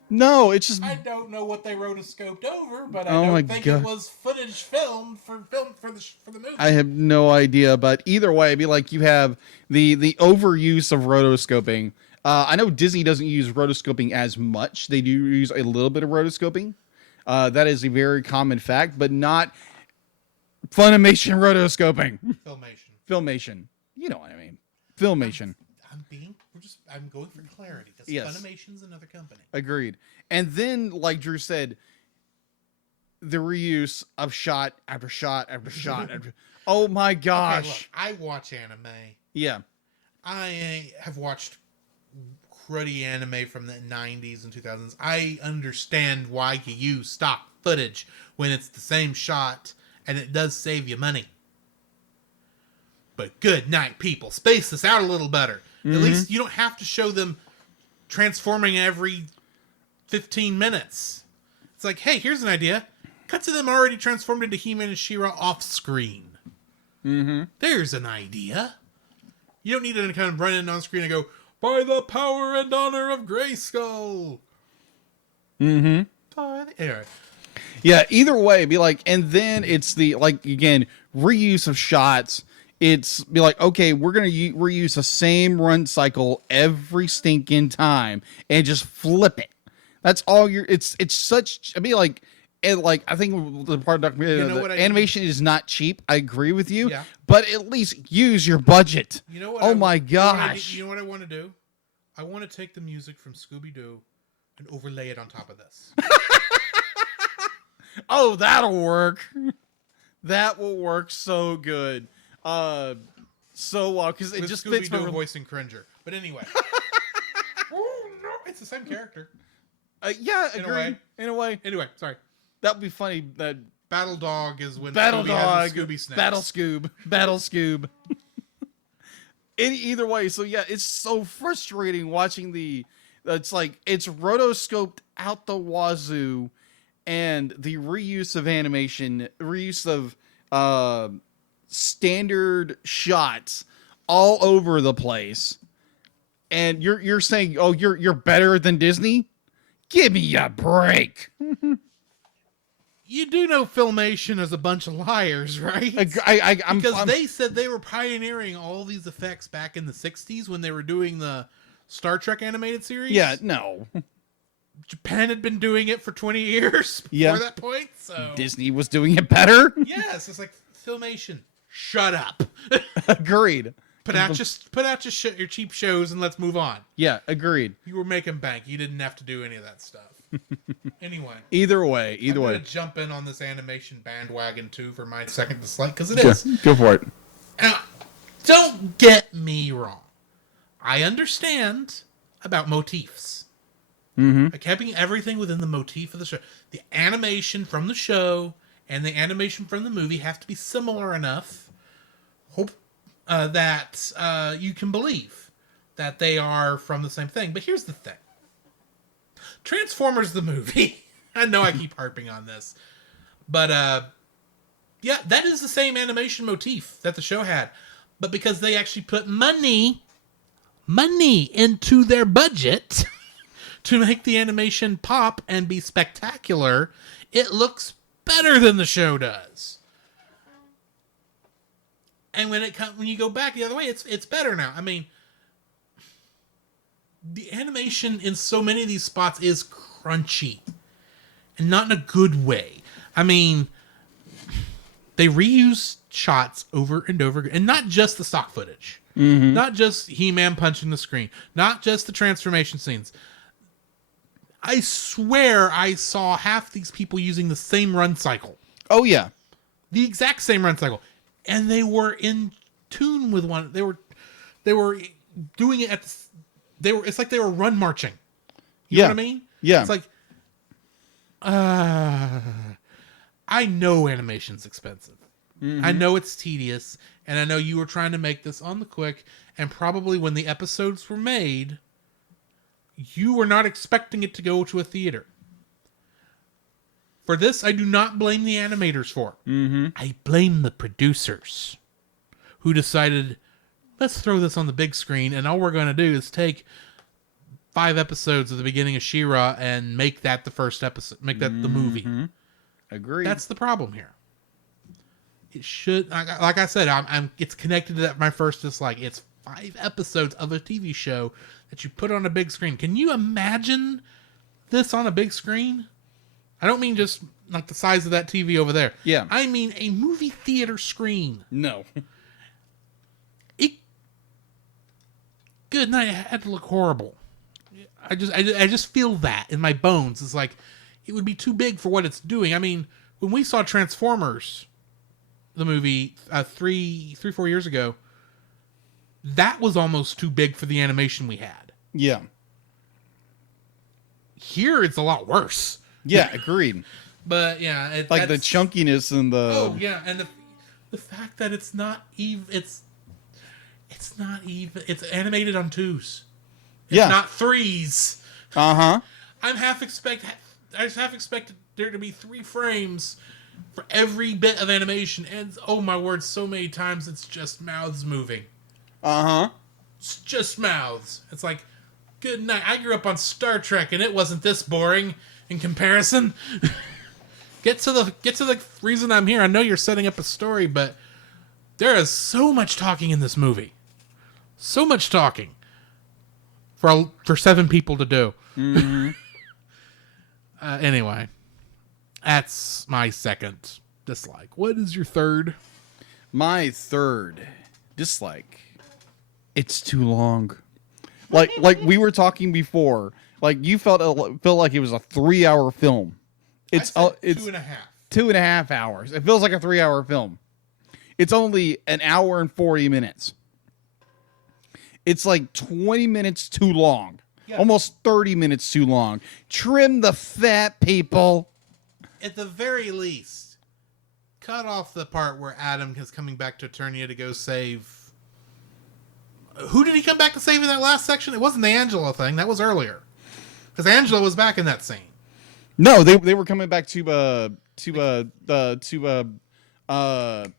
No, it's just... I don't know what they rotoscoped over, but I don't think it was footage filmed for the movie. I have no idea, but either way, it'd be like you have the overuse of rotoscoping. I know Disney doesn't use rotoscoping as much. They do use a little bit of rotoscoping. That is a very common fact, but not Funimation rotoscoping. Filmation. You know what I mean. Filmation. I'm going for clarity, because yes. Funimation's another company. Agreed. And then, like Drew said, the reuse of shot after shot after shot after... Oh my gosh. Okay, look, I watch anime. Yeah. I have watched cruddy anime from the 90s and 2000s. I understand why you use stock footage when it's the same shot, and it does save you money. But good night, people. Space this out a little better. At least you don't have to show them transforming every 15 minutes. It's like, hey, here's an idea. Cut to them already transformed into He-Man and She-Ra off screen. There's an idea. You don't need to kind of run in on screen and go, by the power and honor of Grayskull. Anyway, Yeah, either way, be like, and then it's the, like, again, reuse of shots. It's be like, okay, we're going to reuse the same run cycle every stinking time and just flip it. That's all it's such, I mean, like, and like, I think the part of documentary, You know what the I need? animation is not cheap. I agree with you, Yeah. but at least use your budget. You know what? Oh my gosh. You know what I want to do? I want to take the music from Scooby Doo and overlay it on top of this. Oh, that'll work. That will work so good. So well, because it With just Scooby fits Doo my voicing Cringer. But anyway. Oh no, it's the same character. Yeah, In a agreed. way. In a way, Anyway, sorry. that would be funny. That Battle Dog is when Battle Scooby Dog, has the Scooby snacks. Battle Scoob. Either way, so yeah, it's so frustrating watching the. It's like it's rotoscoped out the wazoo, and the reuse of animation, reuse of standard shots all over the place. And you're saying, oh, you're better than Disney? Give me a break. You do know Filmation is a bunch of liars, right? I'm They said they were pioneering all these effects back in the 60s when they were doing the Star Trek animated series. yeah, no. Japan had been doing it for 20 years before Yeah. that point. So Disney was doing it better. yes, it's like Filmation. Shut up. Agreed. Put out your cheap shows and let's move on. Yeah, agreed. You were making bank. You didn't have to do any of that stuff. Anyway, Either way, I'm gonna jump in on this animation bandwagon too for my second dislike because it Yeah, is. go for it. Now, don't get me wrong. I understand about motifs. Like having everything within the motif of the show. The animation from the show and the animation from the movie have to be similar enough that you can believe that they are from the same thing. But here's the thing. Transformers the movie. I know I keep harping on this. But yeah, that is the same animation motif that the show had. But because they actually put money into their budget to make the animation pop and be spectacular, it looks better than the show does. And when you go back the other way, it's better now. I mean, the animation in so many of these spots is crunchy, and not in a good way. I mean, they reuse shots over and over again, and not just the stock footage, not just He-Man punching the screen, not just the transformation scenes. I swear I saw half these people using the same run cycle. Oh yeah. The exact same run cycle. And they were in tune with one. They were doing it it's like they were run marching. You know what I mean? Yeah. It's like I know animation's expensive. I know it's tedious, and I know you were trying to make this on the quick, and probably when the episodes were made, you were not expecting it to go to a theater. For this, I do not blame the animators for. I blame the producers who decided, let's throw this on the big screen, and all we're going to do is take 5 episodes of the beginning of She-Ra and make that the first episode, make that the movie. Agreed. That's the problem here. It should, like I said, it's connected to that my first dislike. It's 5 episodes of a TV show that you put on a big screen. Can you imagine this on a big screen? I don't mean just like the size of that TV over there. Yeah. I mean a movie theater screen. No. Good night. It had to look horrible. I just feel that in my bones. It's like it would be too big for what it's doing. I mean, when we saw Transformers, the movie 4 years ago, that was almost too big for the animation we had. Yeah. Here, it's a lot worse. Yeah, agreed. But yeah, Like the chunkiness and the. Oh yeah, and the fact that it's not even. It's not even. It's animated on 2s. It's not 3s. I just half expected there to be 3 frames for every bit of animation, and oh my word, so many times it's just mouths moving. It's just mouths. It's like, good night. I grew up on Star Trek, and it wasn't this boring in comparison. get to the reason I'm here. I know you're setting up a story, but there is so much talking in this movie. So much talking for 7 people to do. Mm-hmm. Anyway, that's my second dislike. What is your third? My third dislike. It's too long. Like we were talking before. Like you felt like it was a 3-hour film. It's 2.5. 2.5 hours. It feels like a 3-hour film. It's only an hour and 40 minutes. It's like 20 minutes too long. Yeah. Almost 30 minutes too long. Trim the fat, people. At the very least, cut off the part where Adam is coming back to Eternia to go save. Who did he come back to save in that last section? It wasn't the Angela thing. That was earlier. Because Angela was back in that scene. No, they were coming back to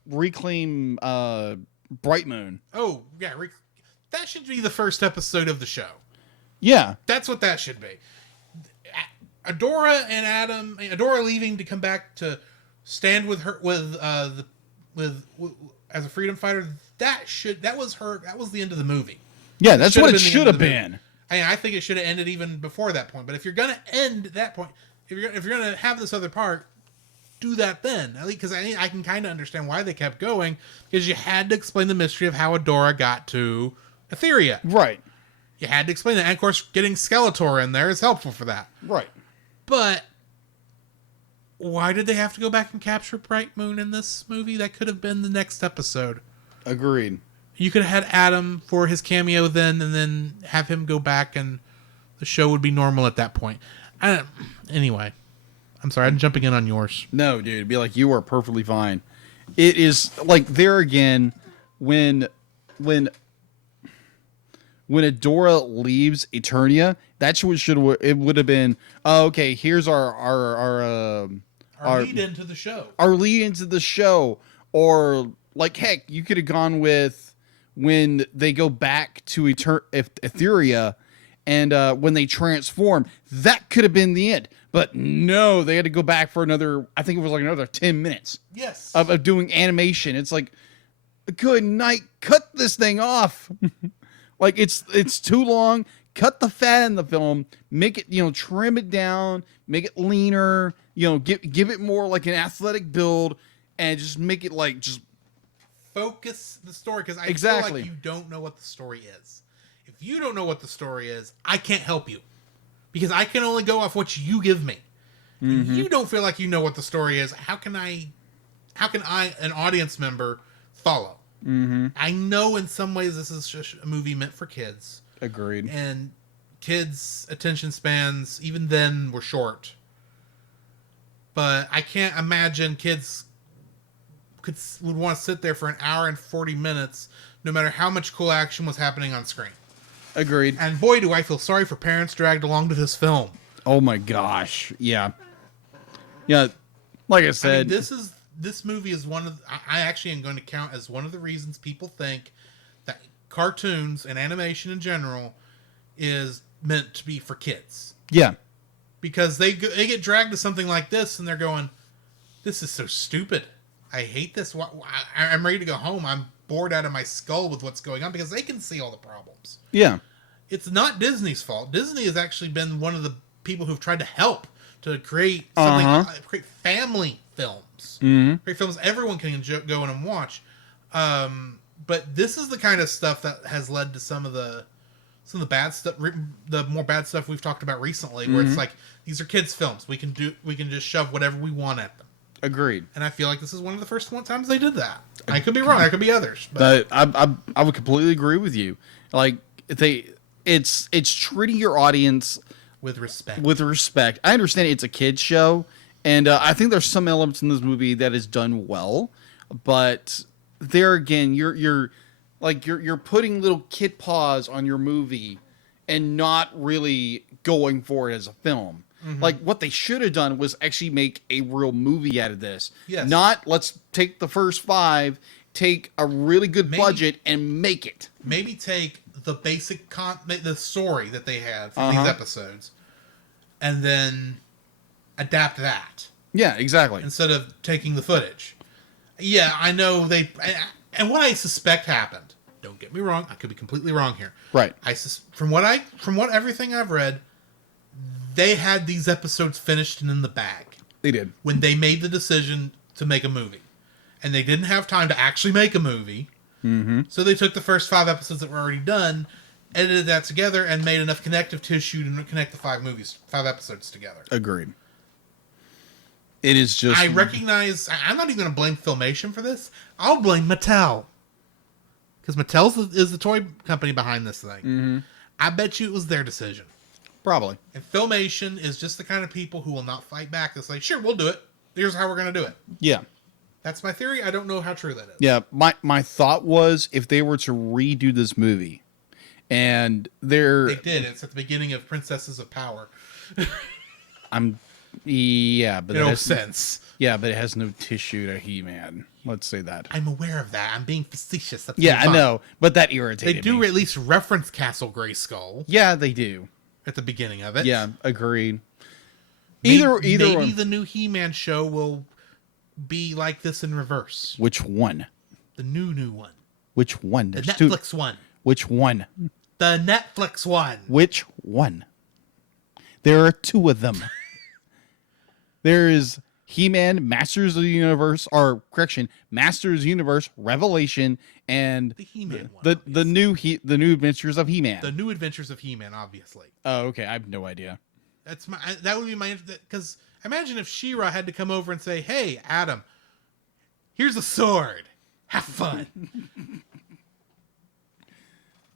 reclaim Bright Moon. Oh, yeah. That should be the first episode of the show. Yeah. That's what that should be. Adora and Adam, Adora leaving to come back to stand with her as a freedom fighter. That was the end of the movie. Yeah, that's what it should have been. I think it should have ended even before that point. But if you're gonna end that point, if you're gonna have this other part, do that then. At least because I can kind of understand why they kept going, because you had to explain the mystery of how Adora got to Etheria. Right. You had to explain that. And of course, getting Skeletor in there is helpful for that. Right. But why did they have to go back and capture Bright Moon in this movie? That could have been the next episode. Agreed. You could have had Adam for his cameo then, and then have him go back, and the show would be normal at that point. Anyway, I'm sorry, I'm jumping in on yours. No, dude, it'd be like, you are perfectly fine. It is like, there again, when Adora leaves Eternia, that's what it would have been. Oh, okay, here's our lead into the show. Our lead into the show, or like, heck, you could have gone with when they go back to Etheria, and when they transform, that could have been the end. But no, they had to go back for another. I think it was like another 10 minutes. Yes. Of doing animation. It's like, good night. Cut this thing off. Like it's too long. Cut the fat in the film. Make it, trim it down. Make it leaner. Give it more like an athletic build, and just make it like just focus the story, because I feel like you don't know what the story is. If you don't know what the story is, I can't help you, because I can only go off what you give me. Mm-hmm. You don't feel like you know what the story is. How can I, an audience member, follow? Mm-hmm. I know in some ways this is just a movie meant for kids. Agreed. And kids' attention spans, even then, were short. But I can't imagine kids would want to sit there for an hour and 40 minutes, no matter how much cool action was happening on screen. Agreed. And boy, do I feel sorry for parents dragged along to this film. Oh my gosh. Yeah. Yeah. Like I said, this movie is one of, I actually am going to count as one of the reasons people think that cartoons and animation in general is meant to be for kids. Yeah. Because they get dragged to something like this, and they're going, this is so stupid. I hate this. I'm ready to go home. I'm bored out of my skull with what's going on, because they can see all the problems. Yeah. It's not Disney's fault. Disney has actually been one of the people who've tried to help to create something, create family films. Mm-hmm. Create films everyone can go in and watch. But this is the kind of stuff that has led to some of the bad stuff, the more bad stuff we've talked about recently, where it's like, these are kids' films. We can just shove whatever we want at them. Agreed. And I feel like this is one of the first times they did that. I could be wrong. I could be others. But I would completely agree with you. Like, it's treating your audience with respect. With respect. I understand it's a kids show, and I think there's some elements in this movie that is done well, but there again, you're putting little kid paws on your movie and not really going for it as a film. Mm-hmm. Like, what they should have done was actually make a real movie out of this. Yes. Not, let's take the first 5, take a really good budget and make it. Maybe take the basic the story that they have from these episodes, and then adapt that. Yeah, exactly. instead of taking the footage. Yeah, I know they... And what I suspect happened, don't get me wrong, I could be completely wrong here. Right. From what everything I've read, they had these episodes finished and in the bag. They did. When they made the decision to make a movie. And they didn't have time to actually make a movie. Mm-hmm. So they took the first 5 episodes that were already done, edited that together, and made enough connective tissue to connect the 5 episodes together. Agreed. It is just... I recognize... I'm not even going to blame Filmation for this. I'll blame Mattel. Because Mattel is the toy company behind this thing. Mm-hmm. I bet you it was their decision. Probably. And Filmation is just the kind of people who will not fight back. They'll say, sure, we'll do it. Here's how we're going to do it. Yeah. That's my theory. I don't know how true that is. Yeah, my thought was if they were to redo this movie, and they're... They did. It's at the beginning of Princesses of Power. Yeah, but No sense. Yeah, but it has no tissue to He-Man. Let's say that. I'm aware of that. I'm being facetious. That's Yeah, I fine. know, but that irritated They do me. at least reference Castle Grayskull Yeah, they do. at the beginning of it. Yeah, agreed. Either Either maybe one. the new He-Man show will be like this in reverse. Which one? The new one. Which one? The There's Netflix two. one. Which one? The Netflix one. Which one? There are 2 of them. There is He-Man, Masters of the Universe, or correction, Masters Universe, Revelation, and The He-Man one. the new Adventures of He-Man. The New Adventures of He-Man, obviously. Oh, okay. I have no idea. That would be my... Because imagine if She-Ra had to come over and say, hey, Adam, here's a sword. Have fun.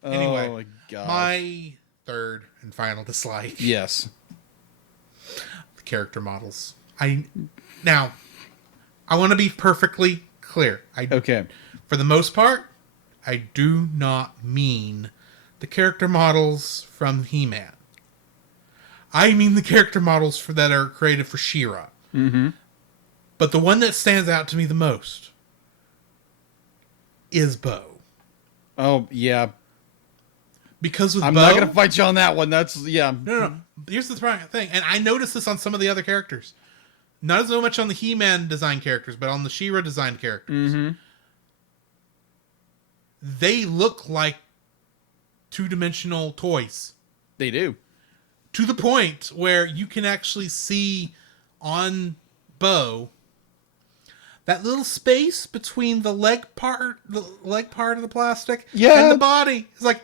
Anyway, oh my god. my third and final dislike. Yes. The character models. Now, I want to be perfectly clear. Okay. For the most part, I do not mean the character models from He-Man. I mean the character models that are created for She-Ra. Mm-hmm. But the one that stands out to me the most is Bo. Oh yeah. Because with I'm Bo, not gonna fight you on that one. That's yeah. No. Here's the thing, and I noticed this on some of the other characters. Not as much on the He-Man design characters, but on the She-Ra design characters. Mm-hmm. They look like 2-dimensional toys. They do. To the point where you can actually see on Bo that little space between the leg part of the plastic and the body. It's like,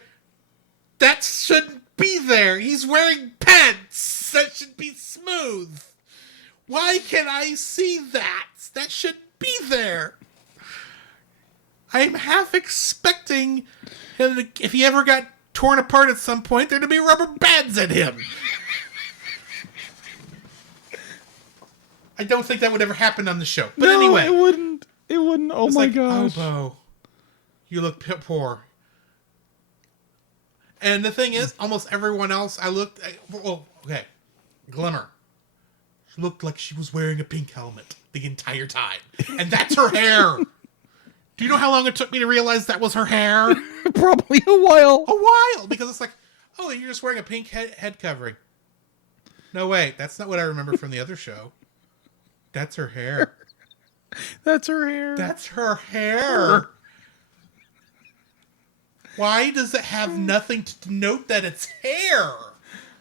that shouldn't be there. He's wearing pants. That should be smooth. Why can't I see that? That shouldn't be there. I'm half expecting him to, if he ever got torn apart at some point, there to be rubber bands in him. I don't think that would ever happen on the show. But no, anyway. it wouldn't. It wouldn't. Oh my gosh. Oh, Bo, you look poor. And the thing is, almost everyone else I looked at, okay, Glimmer. She looked like she was wearing a pink helmet the entire time. And that's her hair. Do you know how long it took me to realize that was her hair? Probably a while. A while, because it's like, oh, you're just wearing a pink head covering. No, wait, that's not what I remember from the other show. That's her hair. That's her hair. That's her hair. Why does it have nothing to denote that it's hair?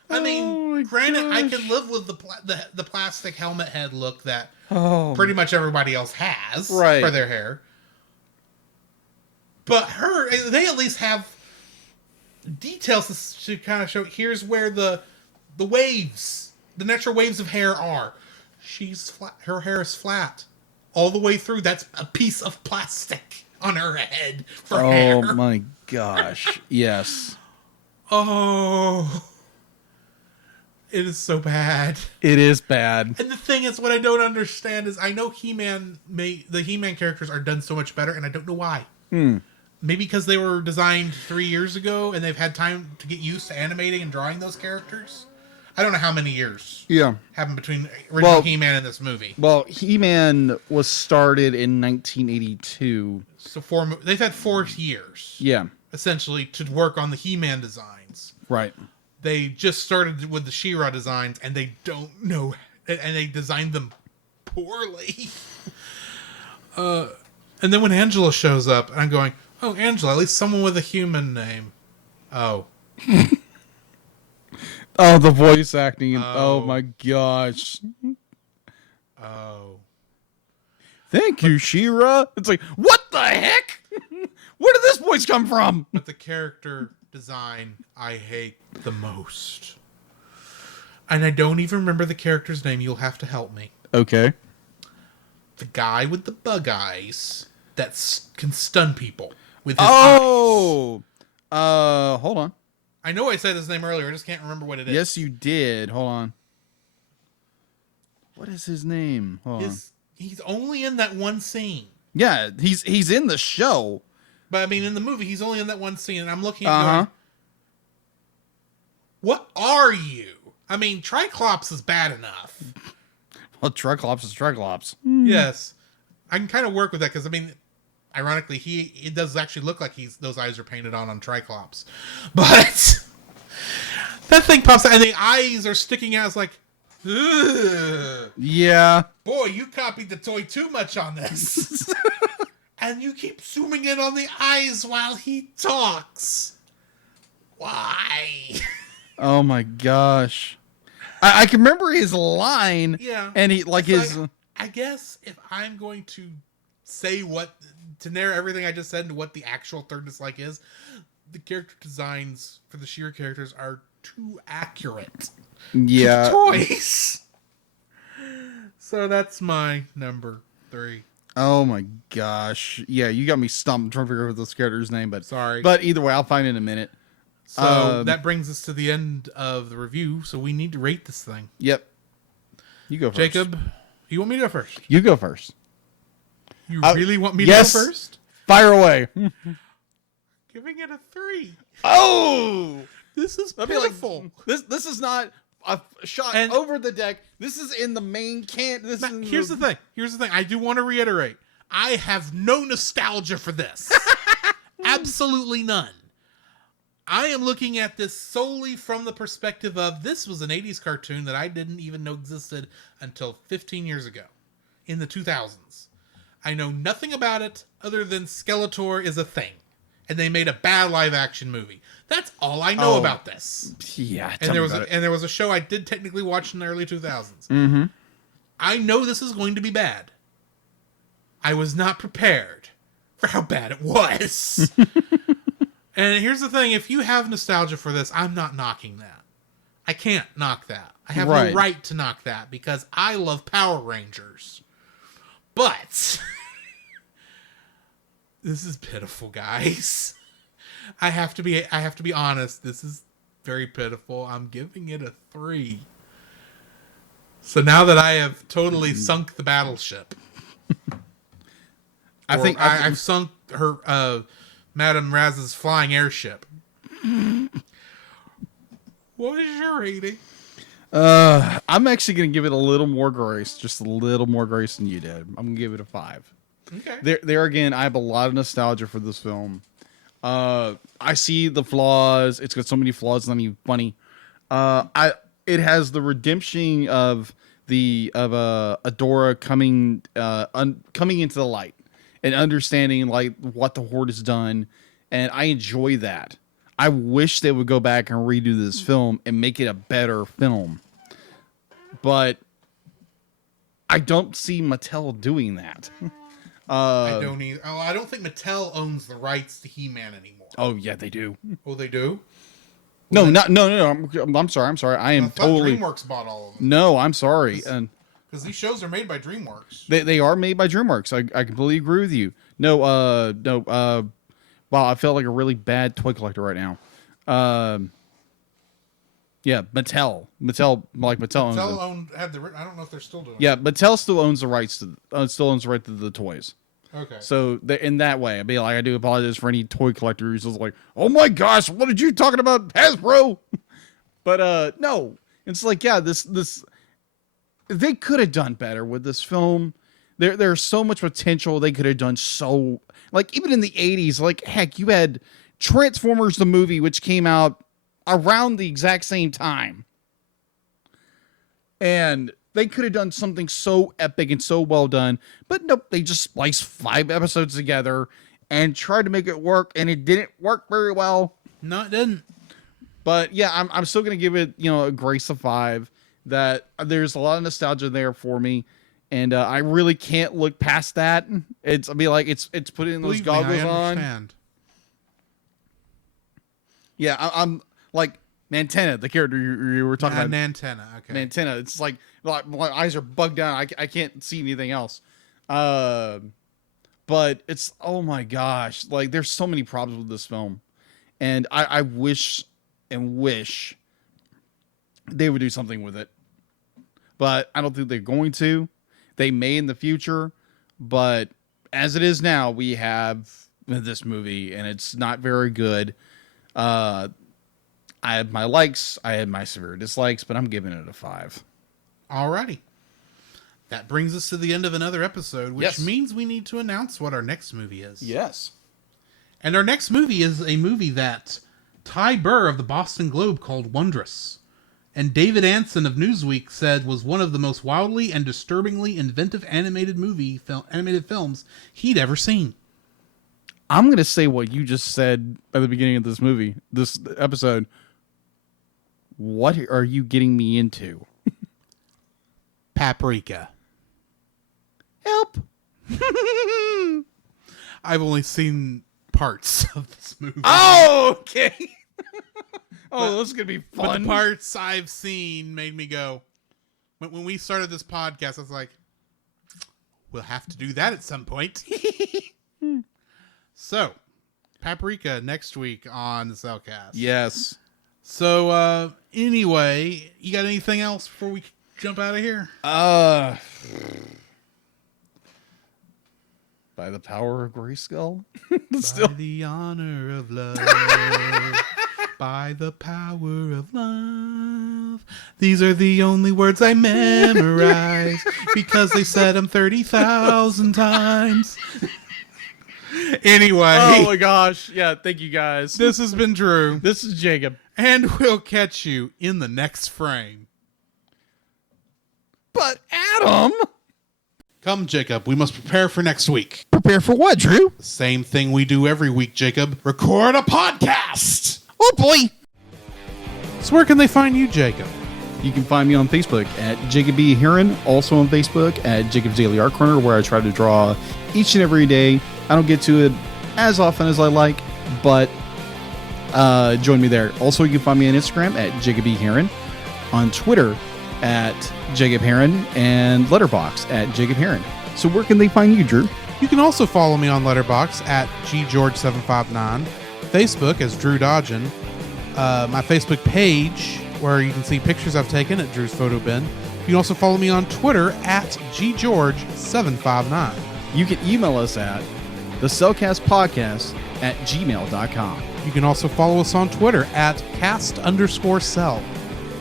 I mean, granted, I can live with the plastic helmet head look that pretty much everybody else has for their hair. But they at least have details to kind of show, here's where the waves, the natural waves of hair are. She's flat. Her hair is flat all the way through. That's a piece of plastic on her head for hair. Oh my gosh. Yes. Oh. It is so bad. It is bad. And the thing is, what I don't understand is I know the He-Man characters are done so much better, and I don't know why. Maybe because they were designed 3 years ago, and they've had time to get used to animating and drawing those characters. I don't know how many years happened between original He-Man and this movie. Well, He-Man was started in 1982. So they've had 4 years. Yeah. Essentially, to work on the He-Man designs. Right. They just started with the She-Ra designs, and they don't know, and they designed them poorly. And then when Angela shows up, I'm going, oh, Angela, at least someone with a human name. Oh. Oh, the voice acting. Oh my gosh. Oh. Thank you, She-Ra. It's like, what the heck? Where did this voice come from? But the character design I hate the most. And I don't even remember the character's name. You'll have to help me. Okay. The guy with the bug eyes that can stun people with his eyes. Hold on. I know I said his name earlier. I just can't remember what it is. Yes, you did. Hold on. What is his name? Hold on. He's only in that one scene. Yeah, he's in the show. But I mean, in the movie, he's only in that one scene, and I'm looking at going, what are you? I mean, Triclops is bad enough. Well, Triclops is Triclops. Yes. I can kind of work with that, because, I mean, ironically, it does actually look like those eyes are painted on Triclops. But that thing pops out, and the eyes are sticking out. It's like, ugh. Yeah. Boy, you copied the toy too much on this. And you keep zooming in on the eyes while he talks. Why? Oh my gosh. I can remember his line. Yeah. And he like his. I guess if I'm going to say to narrow everything I just said into what the actual third dislike is, the character designs for the She-Ra characters are too accurate. Yeah. To toys. So that's my number 3. Oh my gosh. Yeah, you got me stumped trying to figure out this character's name, but sorry. But either way, I'll find it in a minute. So that brings us to the end of the review. So we need to rate this thing. Yep. You go first. Jacob, you want me to go first? You go first. You really want me to go first? Fire away. Giving it a 3. Oh! This is pitiful. This is not a shot over the deck. This is in the main can. Here's the thing. I do want to reiterate. I have no nostalgia for this. Absolutely none. I am looking at this solely from the perspective of this was an 80s cartoon that I didn't even know existed until 15 years ago in the 2000s. I know nothing about it other than Skeletor is a thing. And they made a bad live action movie. That's all I know about this. Yeah, and there was a show I did technically watch in the early 2000s. Mm-hmm. I know this is going to be bad. I was not prepared for how bad it was. And here's the thing. If you have nostalgia for this, I'm not knocking that. I can't knock that. I have no right to knock that because I love Power Rangers. But this is pitiful, guys. I have to be honest. This is very pitiful. I'm giving it a 3. So now that I have totally sunk the battleship, I've sunk her Madame Raz's flying airship. What is your rating? I'm actually going to give it a little more grace, just a little more grace than you did. I'm going to give it a 5. Okay. There again, I have a lot of nostalgia for this film. I see the flaws. It's got so many flaws. It's not even funny. It has the redemption of Adora coming into the light and understanding like what the Horde has done, and I enjoy that. I wish they would go back and redo this film and make it a better film, but I don't see Mattel doing that. I don't either. Oh, I don't think Mattel owns the rights to He-Man anymore. Oh yeah, they do. Oh, they do? No. I'm sorry. I am totally. DreamWorks bought all of them. No, I'm sorry. Because these shows are made by DreamWorks. They are made by DreamWorks. I completely agree with you. No. Wow, I felt like a really bad toy collector right now. Yeah, Mattel owns had the. I don't know if they're still doing. Yeah, Mattel still owns the rights to the toys. Okay. So in that way, I'd be like, I do apologize for any toy collector who's just like, oh my gosh, what did you talking about, Hasbro? But no, it's like, yeah, this they could have done better with this film. There's so much potential they could have done. So like even in the 80s, like heck, you had Transformers the movie, which came out around the exact same time, and They could have done something so epic and so well done, but nope, they just spliced 5 episodes together and tried to make it work, and it didn't work very well. No, it didn't. But yeah, I'm still gonna give it, a grace of 5. That there's a lot of nostalgia there for me, and I really can't look past that. It's putting those goggles on. Understand. Yeah, I'm like Nantena, the character you were talking about. Nantena, okay. Nantena. It's like my eyes are bugged out. I can't see anything else. But it's, oh my gosh, like there's so many problems with this film, and I wish they would do something with it, but I don't think they're going to. They may in the future, but as it is now, we have this movie, and it's not very good. I had my likes, I had my severe dislikes, but I'm giving it a 5. Alrighty. That brings us to the end of another episode, which means we need to announce what our next movie is. Yes. And our next movie is a movie that Ty Burr of the Boston Globe called Wondrous, and David Anson of Newsweek said was one of the most wildly and disturbingly inventive animated films he'd ever seen. I'm going to say what you just said at the beginning of this episode. What are you getting me into? Paprika. Help. I've only seen parts of this movie. Oh, okay. This is going to be fun. But the parts I've seen made me go, when we started this podcast, I was like, we'll have to do that at some point. So, Paprika next week on the Cellcast. Yes. So, anyway, you got anything else before we jump out of here? By the power of Grayskull? By the honor of love. By the power of love. These are the only words I memorize because they said them 30,000 times. Anyway. Oh my gosh. Yeah, thank you guys. This has been Drew. This is Jacob. And we'll catch you in the next frame. But Adam! Come, Jacob. We must prepare for next week. Prepare for what, Drew? The same thing we do every week, Jacob. Record a podcast! Oh boy! So where can they find you, Jacob? You can find me on Facebook at Jacob B. Heron, also on Facebook at Jacob's Daily Art Corner, where I try to draw each and every day. I don't get to it as often as I like, but join me there. Also, you can find me on Instagram at Jacob B. Heron, on Twitter at Jacob Heron, and Letterboxd at Jacob Heron. So where can they find you, Drew? You can also follow me on Letterboxd at GGeorge759, Facebook as Drew Dodgen, my Facebook page where you can see pictures I've taken at Drew's Photo Bin. You can also follow me on Twitter at GGeorge759. You can email us at thecellcastpodcast@gmail.com. You can also follow us on Twitter at cast_cell.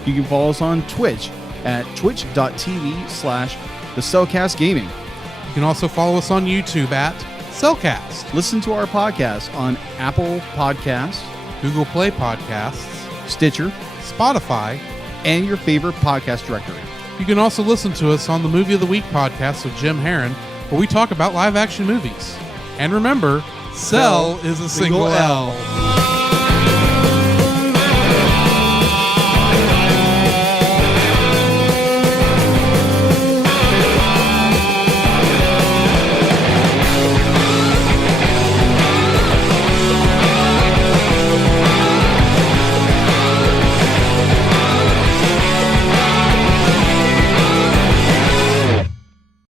You can follow us on Twitch at twitch.tv/thecellcastgaming. You can also follow us on YouTube at Cellcast. Listen to our podcast on Apple Podcasts, Google Play Podcasts, Stitcher, Spotify, and your favorite podcast directory. You can also listen to us on the Movie of the Week podcast with Jim Heron, where we talk about live action movies. And remember, Cell is a single L.